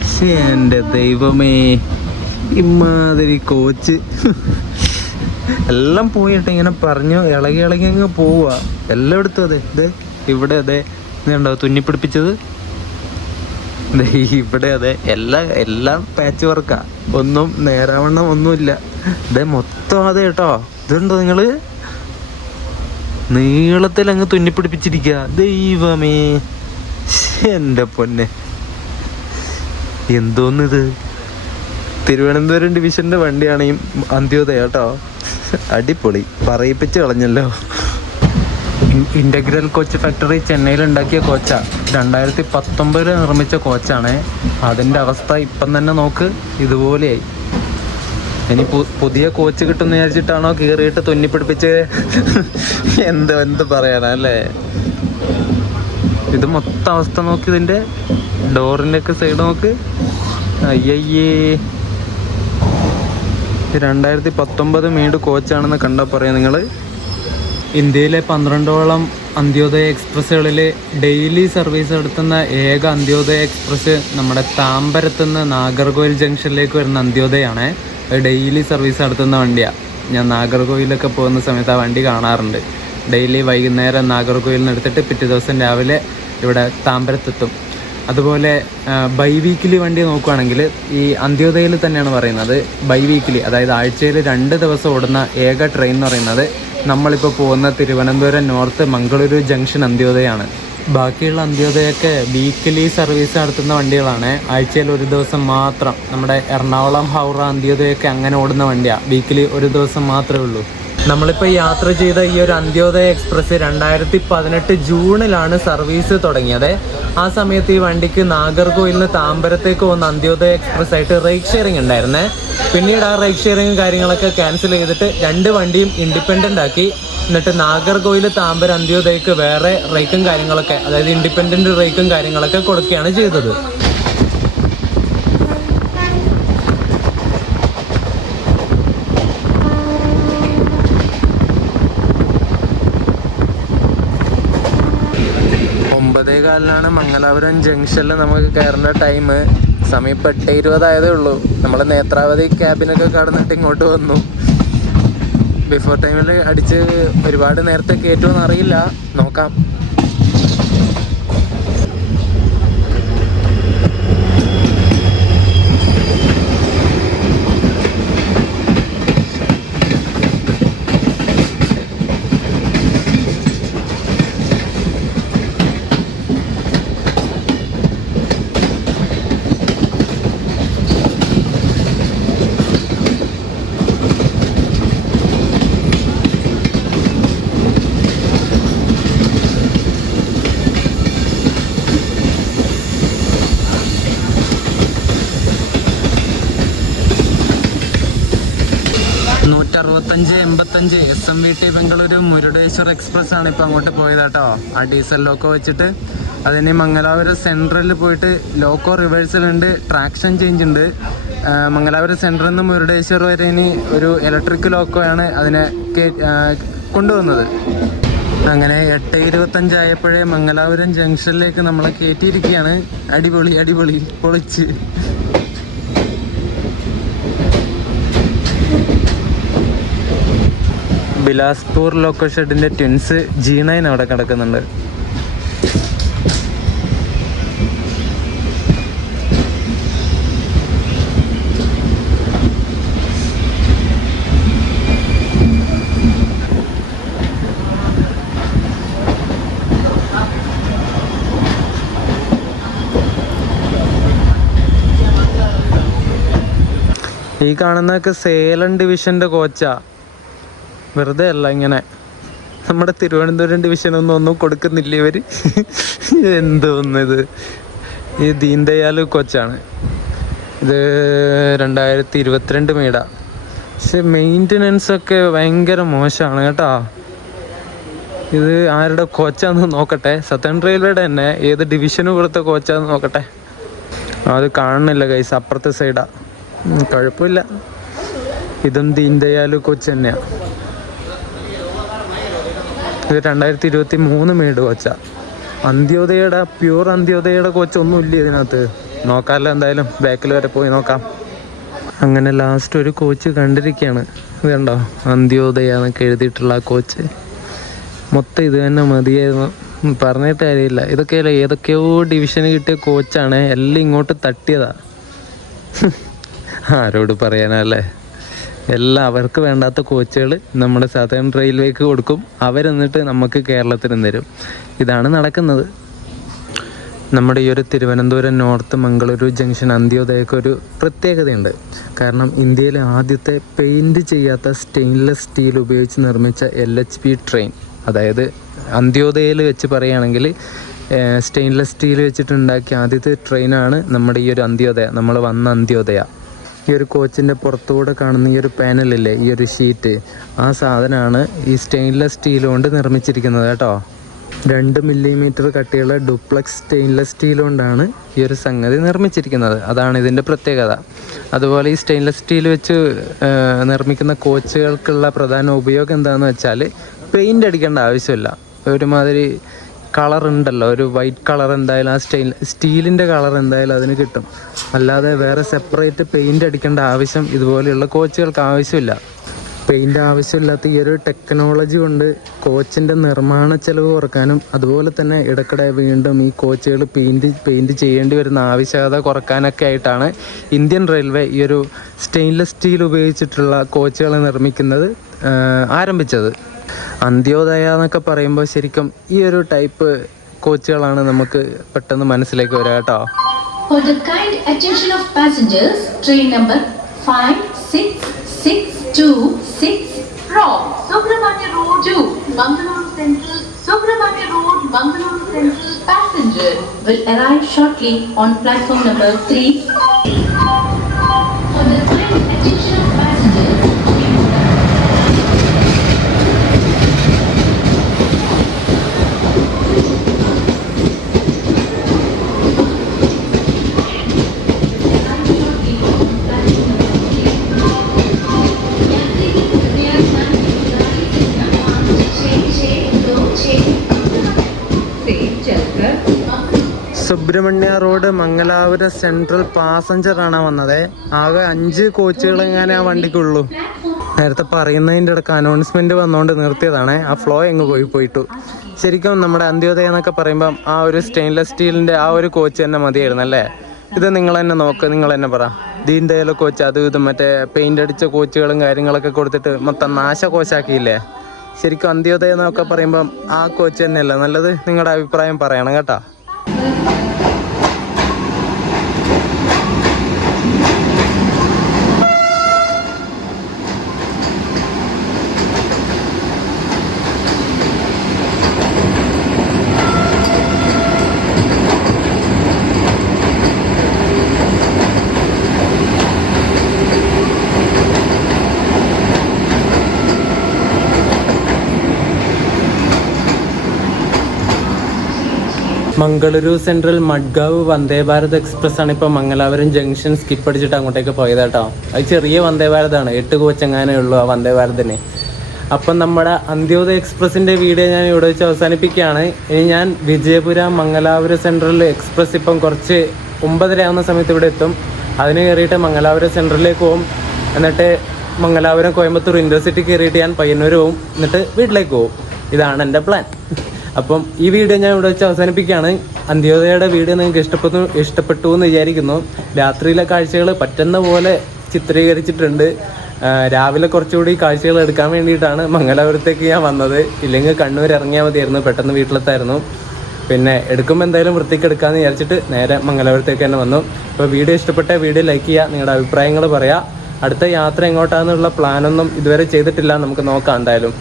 പക്ഷേ എൻ്റെ ദൈവമേ, ഇമാതിരി കോച്ച് എല്ലാം പോയിട്ട് ഇങ്ങനെ പറഞ്ഞു ഇളകി അങ്ങ് പോവുക. എല്ലായിടത്തും അതെ. ഇത് ഇവിടെ അതെ, ഇത് കണ്ടോ തുന്നിപ്പിടിപ്പിച്ചത്? ഇവിടെ അതെ, എല്ലാം പാച്ച് വർക്കാ, ഒന്നും നേരാവണ്ണം ഒന്നുമില്ല. ഇതേ മൊത്തം അതെ കേട്ടോ. ഇതുണ്ടോ നിങ്ങൾ? നീളത്തിൽ അങ്ങ് തുന്നിപ്പിടിപ്പിച്ചിരിക്കുക. ദൈവമേ, എൻ്റെ പൊന്നെ, എന്തോന്നിത്? തിരുവനന്തപുരം ഡിവിഷൻ്റെ വണ്ടിയാണ് ഈ അന്ത്യോദയ കേട്ടോ. അടിപൊളി, പറയിപ്പിച്ച് കളഞ്ഞല്ലോ. ഇൻ്റഗ്രൽ കോച്ച് ഫാക്ടറി ചെന്നൈയിൽ ഉണ്ടാക്കിയ കോച്ചാണ്. 2019 നിർമ്മിച്ച കോച്ചാണ്. അതിൻ്റെ അവസ്ഥ ഇപ്പം തന്നെ നോക്ക്, ഇതുപോലെയായി. ഇനി പുതിയ കോച്ച് കിട്ടുമെന്ന് വിചാരിച്ചിട്ടാണോ കീറിയിട്ട് തുന്നിപ്പിടിപ്പിച്ച്? എന്ത് പറയാനല്ലേ? ഇത് മൊത്തം അവസ്ഥ നോക്ക്, ഇതിൻ്റെ ഡോറിൻ്റെ ഒക്കെ സൈഡ് നോക്ക്. അയ്യയ്യേ, 2019 മീഡ് കോച്ചാണെന്ന് കണ്ടാൽ പറയാം നിങ്ങൾ. ഇന്ത്യയിലെ 12ഓളം അന്ത്യോദയ എക്സ്പ്രസ്സുകളിൽ ഡെയിലി സർവീസ് നടത്തുന്ന ഏക അന്ത്യോദയ എക്സ്പ്രസ് നമ്മുടെ താമ്പരത്തുനിന്ന് നാഗർകോയിൽ ജംഗ്ഷനിലേക്ക് വരുന്ന അന്ത്യോദയാണ്. അത് ഡെയിലി സർവീസ് നടത്തുന്ന വണ്ടിയാണ്. ഞാൻ നാഗർകോയിലൊക്കെ പോകുന്ന സമയത്ത് ആ വണ്ടി കാണാറുണ്ട്. ഡെയിലി വൈകുന്നേരം നാഗർകോയിൽ നിന്ന് എടുത്തിട്ട് പിറ്റേ ദിവസം രാവിലെ ഇവിടെ താമ്പരത്തെത്തും. അതുപോലെ ബൈ വീക്കിലി വണ്ടി നോക്കുകയാണെങ്കിൽ ഈ അന്ത്യോദയയിൽ തന്നെയാണ് പറയുന്നത്. ബൈ വീക്കിലി, അതായത് ആഴ്ചയിൽ 2 ദിവസം ഓടുന്ന ഏക ട്രെയിൻ എന്ന് പറയുന്നത് നമ്മളിപ്പോൾ പോകുന്ന തിരുവനന്തപുരം നോർത്ത് മംഗളൂരു ജംഗ്ഷൻ അന്ത്യോദയാണ്. ബാക്കിയുള്ള അന്ത്യോദയൊക്കെ വീക്കിലി സർവീസ് നടത്തുന്ന വണ്ടികളാണ്. ആഴ്ചയിൽ 1 ദിവസം മാത്രം. നമ്മുടെ എറണാകുളം ഹൗറ അന്ത്യോദയൊക്കെ അങ്ങനെ ഓടുന്ന വണ്ടിയാണ്. വീക്കിലി 1 ദിവസം മാത്രമേ ഉള്ളൂ. നമ്മളിപ്പോൾ യാത്ര ചെയ്ത ഈ ഒരു അന്ത്യോദയ എക്സ്പ്രസ് 2018 ജൂണിലാണ് സർവീസ് തുടങ്ങിയത്. ആ സമയത്ത് ഈ വണ്ടിക്ക് നാഗർകോയിൽ നിന്ന് താമ്പരത്തേക്ക് പോകുന്ന അന്ത്യോദയ എക്സ്പ്രസ് ആയിട്ട് റൈഡ് ഷെയറിംഗ് ഉണ്ടായിരുന്നേ. പിന്നീട് ആ റൈഡ് ഷെയറിംഗ് കാര്യങ്ങളൊക്കെ ക്യാൻസൽ ചെയ്തിട്ട് 2 വണ്ടിയും ഇൻഡിപെൻഡൻ്റ് ആക്കി. എന്നിട്ട് നാഗർകോയിൽ താമ്പര അന്ത്യോദയക്ക് വേറെ റേക്കും കാര്യങ്ങളൊക്കെ, അതായത് ഇൻഡിപെൻഡൻറ്റ് റേക്കും കാര്യങ്ങളൊക്കെ കൊടുക്കുകയാണ് ചെയ്തത്. ാണ് മംഗലാപുരം ജംഗ്ഷനിൽ നമുക്ക് കയറേണ്ട ടൈം. സമയം ഇപ്പോൾ 8:20 ആയതേ ഉള്ളൂ. നമ്മൾ നേത്രാവതി ക്യാബിനൊക്കെ കടന്നിട്ട് ഇങ്ങോട്ട് വന്നു. ബിഫോർ ടൈമിൽ അടിച്ച് ഒരുപാട് നേരത്തെ കയറ്റുമെന്ന് അറിയില്ല, നോക്കാം. SMVT ബംഗളൂരു മുരുടേശ്വർ എക്സ്പ്രസ് ആണ് ഇപ്പോൾ അങ്ങോട്ട് പോയത് കേട്ടോ. ആ ഡീസൽ ലോക്കോ വെച്ചിട്ട് അതിന് മംഗലാപുരം സെൻട്രലിൽ പോയിട്ട് ലോക്കോ റിവേഴ്സലുണ്ട്, ട്രാക്ഷൻ ചേഞ്ച് ഉണ്ട്. മംഗലാപുരം സെൻട്രലിൽ നിന്ന് മുരുടേശ്വർ വരെ ഇനി ഒരു ഇലക്ട്രിക് ലോക്കോയാണ് അതിനെ കൊണ്ടുവന്നത്. അങ്ങനെ 8:25 ആയപ്പോഴേ മംഗലാപുരം ജംഗ്ഷനിലേക്ക് നമ്മളെ കയറ്റിയിരിക്കുകയാണ്. അടിപൊളി അടിപൊളി പൊളിച്ച്. ബിലാസ്പൂർ ലോക്കോ ഷെഡിൻ്റെ ട്വിൻസ് G9 അവിടെ കിടക്കുന്നുണ്ട്. ഈ കാണുന്നതൊക്കെ സേലം ഡിവിഷൻ്റെ കോച്ചാ. വെറുതെ അല്ല, ഇങ്ങനെ നമ്മുടെ തിരുവനന്തപുരം ഡിവിഷനൊന്നും കൊടുക്കുന്നില്ല ഇവർ. എന്തോന്നിത്. ഈ ദീൻദയാൽ കോച്ചാണ് ഇത്. 2022 മേടാ. പക്ഷെ മെയിൻ്റനൻസ് ഒക്കെ ഭയങ്കര മോശമാണ് കേട്ടോ. ഇത് ആരുടെ കോച്ചാന്ന് നോക്കട്ടെ. സതേൺ റെയിൽവേയുടെ തന്നെ ഏത് ഡിവിഷന് കൊടുത്ത കോച്ചാന്ന് നോക്കട്ടെ. അത് കാണുന്നില്ല ഗൈസ്, അപ്പുറത്തെ സൈഡാ. കുഴപ്പമില്ല. ഇതും ദീൻദയാൽ കോച്ച് തന്നെയാണ്. ഇത് 2023 മേട് കോച്ചാ. അന്ത്യോദയയുടെ പ്യൂർ അന്ത്യോദയയുടെ കോച്ചൊന്നും ഇല്ല ഇതിനകത്ത്. നോക്കാമല്ലോ, എന്തായാലും ബാക്കിൽ വരെ പോയി നോക്കാം. അങ്ങനെ ലാസ്റ്റ് ഒരു കോച്ച് കണ്ടിരിക്കുകയാണ്. ഇത് കണ്ടോ, അന്ത്യോദയ എന്നൊക്കെ എഴുതിയിട്ടുള്ള ആ കോച്ച്. മൊത്തം ഇത് തന്നെ മതിയായിരുന്നു, പറഞ്ഞിട്ട് കാര്യമില്ല. ഇതൊക്കെയല്ലേ ഏതൊക്കെയോ ഡിവിഷന് കിട്ടിയ കോച്ചാണ്, എല്ലാം ഇങ്ങോട്ട് തട്ടിയതാ. ആരോട് പറയാനല്ലേ. എല്ലാം അവർക്ക് വേണ്ടാത്ത കോച്ചുകൾ നമ്മുടെ സതേൺ റെയിൽവേക്ക് കൊടുക്കും. അവരെന്നിട്ട് നമുക്ക് കേരളത്തിന് തരും. ഇതാണ് നടക്കുന്നത്. നമ്മുടെ ഈ ഒരു തിരുവനന്തപുരം നോർത്ത് മംഗളൂരു ജംഗ്ഷൻ അന്ത്യോദയക്ക് ഒരു പ്രത്യേകതയുണ്ട്. കാരണം ഇന്ത്യയിലെ ആദ്യത്തെ പെയിൻറ്റ് ചെയ്യാത്ത സ്റ്റെയിൻലെസ് സ്റ്റീൽ ഉപയോഗിച്ച് നിർമ്മിച്ച LHP ട്രെയിൻ, അതായത് അന്ത്യോദയയിൽ വെച്ച് പറയുകയാണെങ്കിൽ സ്റ്റെയിൻലെസ് സ്റ്റീൽ വെച്ചിട്ടുണ്ടാക്കിയ ആദ്യത്തെ ട്രെയിനാണ് നമ്മുടെ ഈ ഒരു അന്ത്യോദയ, നമ്മൾ വന്ന അന്ത്യോദയ. ഈ ഒരു കോച്ചിൻ്റെ പുറത്തുകൂടെ കാണുന്ന ഈ ഒരു പാനലില്ലേ, ഈ ഒരു ഷീറ്റ്, ആ സാധനമാണ് ഈ സ്റ്റെയിൻലെസ് സ്റ്റീൽ കൊണ്ട് നിർമ്മിച്ചിരിക്കുന്നത് കേട്ടോ. 2 മില്ലിമീറ്റർ കട്ടിയുള്ള ഡുപ്ലക്സ് സ്റ്റെയിൻലെസ് സ്റ്റീൽ കൊണ്ടാണ് ഈ ഒരു സംഗതി നിർമ്മിച്ചിരിക്കുന്നത്. അതാണ് ഇതിൻ്റെ പ്രത്യേകത. അതുപോലെ ഈ സ്റ്റെയിൻലെസ് സ്റ്റീൽ വെച്ച് നിർമ്മിക്കുന്ന കോച്ചുകൾക്കുള്ള പ്രധാന ഉപയോഗം എന്താണെന്ന് വെച്ചാൽ പെയിൻ്റ് അടിക്കേണ്ട ആവശ്യമില്ല. ഒരുമാതിരി കളർ ഉണ്ടല്ലോ, ഒരു വൈറ്റ് കളർ എന്തായാലും ആ സ്റ്റീലിൻ്റെ കളർ എന്തായാലും അതിന് കിട്ടും. അല്ലാതെ വേറെ സെപ്പറേറ്റ് പെയിൻ്റ് അടിക്കേണ്ട ആവശ്യം ഇതുപോലെയുള്ള കോച്ചുകൾക്ക് ആവശ്യമില്ല. പെയിൻ്റ് ആവശ്യമില്ലാത്ത ഈ ഒരു ടെക്നോളജി കൊണ്ട് കോച്ചിൻ്റെ നിർമ്മാണ ചെലവ് കുറക്കാനും അതുപോലെ തന്നെ ഇടയ്ക്കിടെ വീണ്ടും ഈ കോച്ചുകൾ പെയിൻറ്റ് ചെയ്യേണ്ടി വരുന്ന ആവശ്യകത കുറക്കാനൊക്കെ ആയിട്ടാണ് ഇന്ത്യൻ റെയിൽവേ ഈ ഒരു സ്റ്റെയിൻലെസ് സ്റ്റീൽ ഉപയോഗിച്ചിട്ടുള്ള കോച്ചുകൾ നിർമ്മിക്കുന്നത് ആരംഭിച്ചത്. അന്ത്യോദയ എന്നൊക്കെ പറയുമ്പോൾ ശരിക്കും ഈ ഒരു ടൈപ്പ് കോച്ചുകളാണ് നമുക്ക് പെട്ടെന്ന് മനസ്സിലേക്ക് വരിക കേട്ടോ. For the kind attention of passengers, train number 5626 from Subramania Road to Mangalore Central, Subramania Road, Mangalore Central passenger will arrive shortly on platform number 3. For the kind attention of passengers, Subrahmanya road Mangalapuram central പാസഞ്ചറാണ് വന്നത്. ആകെ 5 കോച്ചുകൾ എങ്ങനെ ആ വണ്ടിക്കുള്ളൂ. നേരത്തെ പറയുന്നതിൻ്റെ ഇടയ്ക്ക് അനൗൺസ്മെൻറ്റ് വന്നുകൊണ്ട് നിർത്തിയതാണ്. ആ ഫ്ലോ എങ്ങ് പോയിട്ടു. ശരിക്കും നമ്മുടെ അന്ത്യോദയ എന്നൊക്കെ പറയുമ്പം ആ ഒരു സ്റ്റെയിൻലെസ് സ്റ്റീലിൻ്റെ ആ ഒരു കോച്ച് തന്നെ മതിയായിരുന്നു അല്ലേ. ഇത് നിങ്ങൾ തന്നെ നോക്ക്, നിങ്ങൾ തന്നെ പറ. ദീൻദയാൽ കോച്ച് അത് ഇത് മറ്റേ പെയിൻ്റ് അടിച്ച കോച്ചുകളും കാര്യങ്ങളൊക്കെ കൊടുത്തിട്ട് മൊത്തം നാശകോശാക്കിയില്ലേ. ശരിക്കും അന്ത്യോദയ എന്നൊക്കെ പറയുമ്പം ആ കോച്ച് തന്നെയല്ല നല്ലത്. നിങ്ങളുടെ അഭിപ്രായം പറയണം കേട്ടോ. മംഗളൂരു സെൻട്രൽ മഡ്ഗാവ് വന്ദേ ഭാരത് എക്സ്പ്രസ് ആണ് ഇപ്പോൾ മംഗലാപുരം ജംഗ്ഷൻ സ്കിപ്പ് അടിച്ചിട്ട് അങ്ങോട്ടേക്ക് പോയത് കേട്ടോ. അത് ചെറിയ വന്ദേ ഭാരതാണ്, 8 കോച്ചെങ്ങാനേ ഉള്ളൂ ആ വന്ദേ ഭാരതിന്. അപ്പം നമ്മുടെ അന്ത്യോദയ എക്സ്പ്രസിൻ്റെ വീഡിയോ ഞാൻ ഇവിടെ വെച്ച് അവസാനിപ്പിക്കുകയാണ്. ഇനി ഞാൻ വിജയപുര മംഗലാപുരം സെൻട്രൽ എക്സ്പ്രസ് ഇപ്പം കുറച്ച് 9:30 ആവുന്ന സമയത്ത് ഇവിടെ എത്തും. അതിന് കയറിയിട്ട് മംഗലാപുരം സെൻട്രലിലേക്ക് പോകും. എന്നിട്ട് മംഗലാപുരം കോയമ്പത്തൂർ ഇൻ്റർസിറ്റി കയറിയിട്ട് ഞാൻ പയ്യന്നൂർ പോകും. എന്നിട്ട് വീട്ടിലേക്ക് പോകും. ഇതാണ് എൻ്റെ പ്ലാൻ. അപ്പം ഈ വീഡിയോ ഞാൻ ഇവിടെ വെച്ച് അവസാനിപ്പിക്കുകയാണ്. അന്ത്യോദയയുടെ വീഡിയോ നിങ്ങൾക്ക് ഇഷ്ടപ്പെട്ടു എന്ന് വിചാരിക്കുന്നു. രാത്രിയിലെ കാഴ്ചകൾ പറ്റുന്ന പോലെ ചിത്രീകരിച്ചിട്ടുണ്ട്. രാവിലെ കുറച്ചുകൂടി കാഴ്ചകൾ എടുക്കാൻ വേണ്ടിയിട്ടാണ് മംഗലാപുരത്തേക്ക് ഞാൻ വന്നത്. ഇല്ലെങ്കിൽ കണ്ണൂർ ഇറങ്ങിയാൽ മതിയായിരുന്നു, പെട്ടെന്ന് വീട്ടിലെത്തായിരുന്നു. പിന്നെ എടുക്കുമ്പോൾ എന്തായാലും വൃത്തിക്ക് എടുക്കാമെന്ന് വിചാരിച്ചിട്ട് നേരെ മംഗലാപുരത്തേക്ക് തന്നെ വന്നു. അപ്പോൾ വീഡിയോ ഇഷ്ടപ്പെട്ട വീഡിയോ ലൈക്ക് ചെയ്യുക, നിങ്ങളുടെ അഭിപ്രായങ്ങൾ പറയുക. അടുത്ത യാത്ര എങ്ങോട്ടാണെന്നുള്ള പ്ലാനൊന്നും ഇതുവരെ ചെയ്തിട്ടില്ല, നമുക്ക് നോക്കാം എന്തായാലും.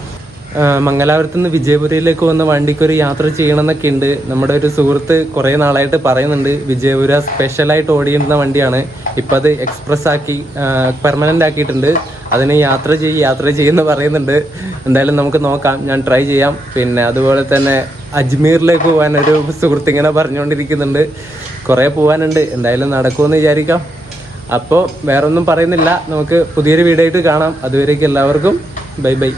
മംഗലാപുരത്ത് നിന്ന് വിജയപുരയിലേക്ക് വന്ന വണ്ടിക്കൊരു യാത്ര ചെയ്യണമെന്നൊക്കെ ഉണ്ട്. നമ്മുടെ ഒരു സുഹൃത്ത് കുറേ നാളായിട്ട് പറയുന്നുണ്ട്. വിജയപുര സ്പെഷ്യലായിട്ട് ഓടിയിരുന്ന വണ്ടിയാണ്, ഇപ്പം അത് എക്സ്പ്രസ് ആക്കി പെർമനൻ്റ് ആക്കിയിട്ടുണ്ട്. അതിന് യാത്ര ചെയ്യുമെന്ന് പറയുന്നുണ്ട്. എന്തായാലും നമുക്ക് നോക്കാം, ഞാൻ ട്രൈ ചെയ്യാം. പിന്നെ അതുപോലെ തന്നെ അജ്മീറിലേക്ക് പോകാൻ ഒരു സുഹൃത്ത് ഇങ്ങനെ പറഞ്ഞുകൊണ്ടിരിക്കുന്നുണ്ട്. കുറേ പോകാനുണ്ട്, എന്തായാലും നടക്കുമെന്ന് വിചാരിക്കാം. അപ്പോൾ വേറൊന്നും പറയുന്നില്ല, നമുക്ക് പുതിയൊരു വീഡിയോ ആയിട്ട് കാണാം. അതുവരേക്കും എല്ലാവർക്കും ബൈ ബൈ.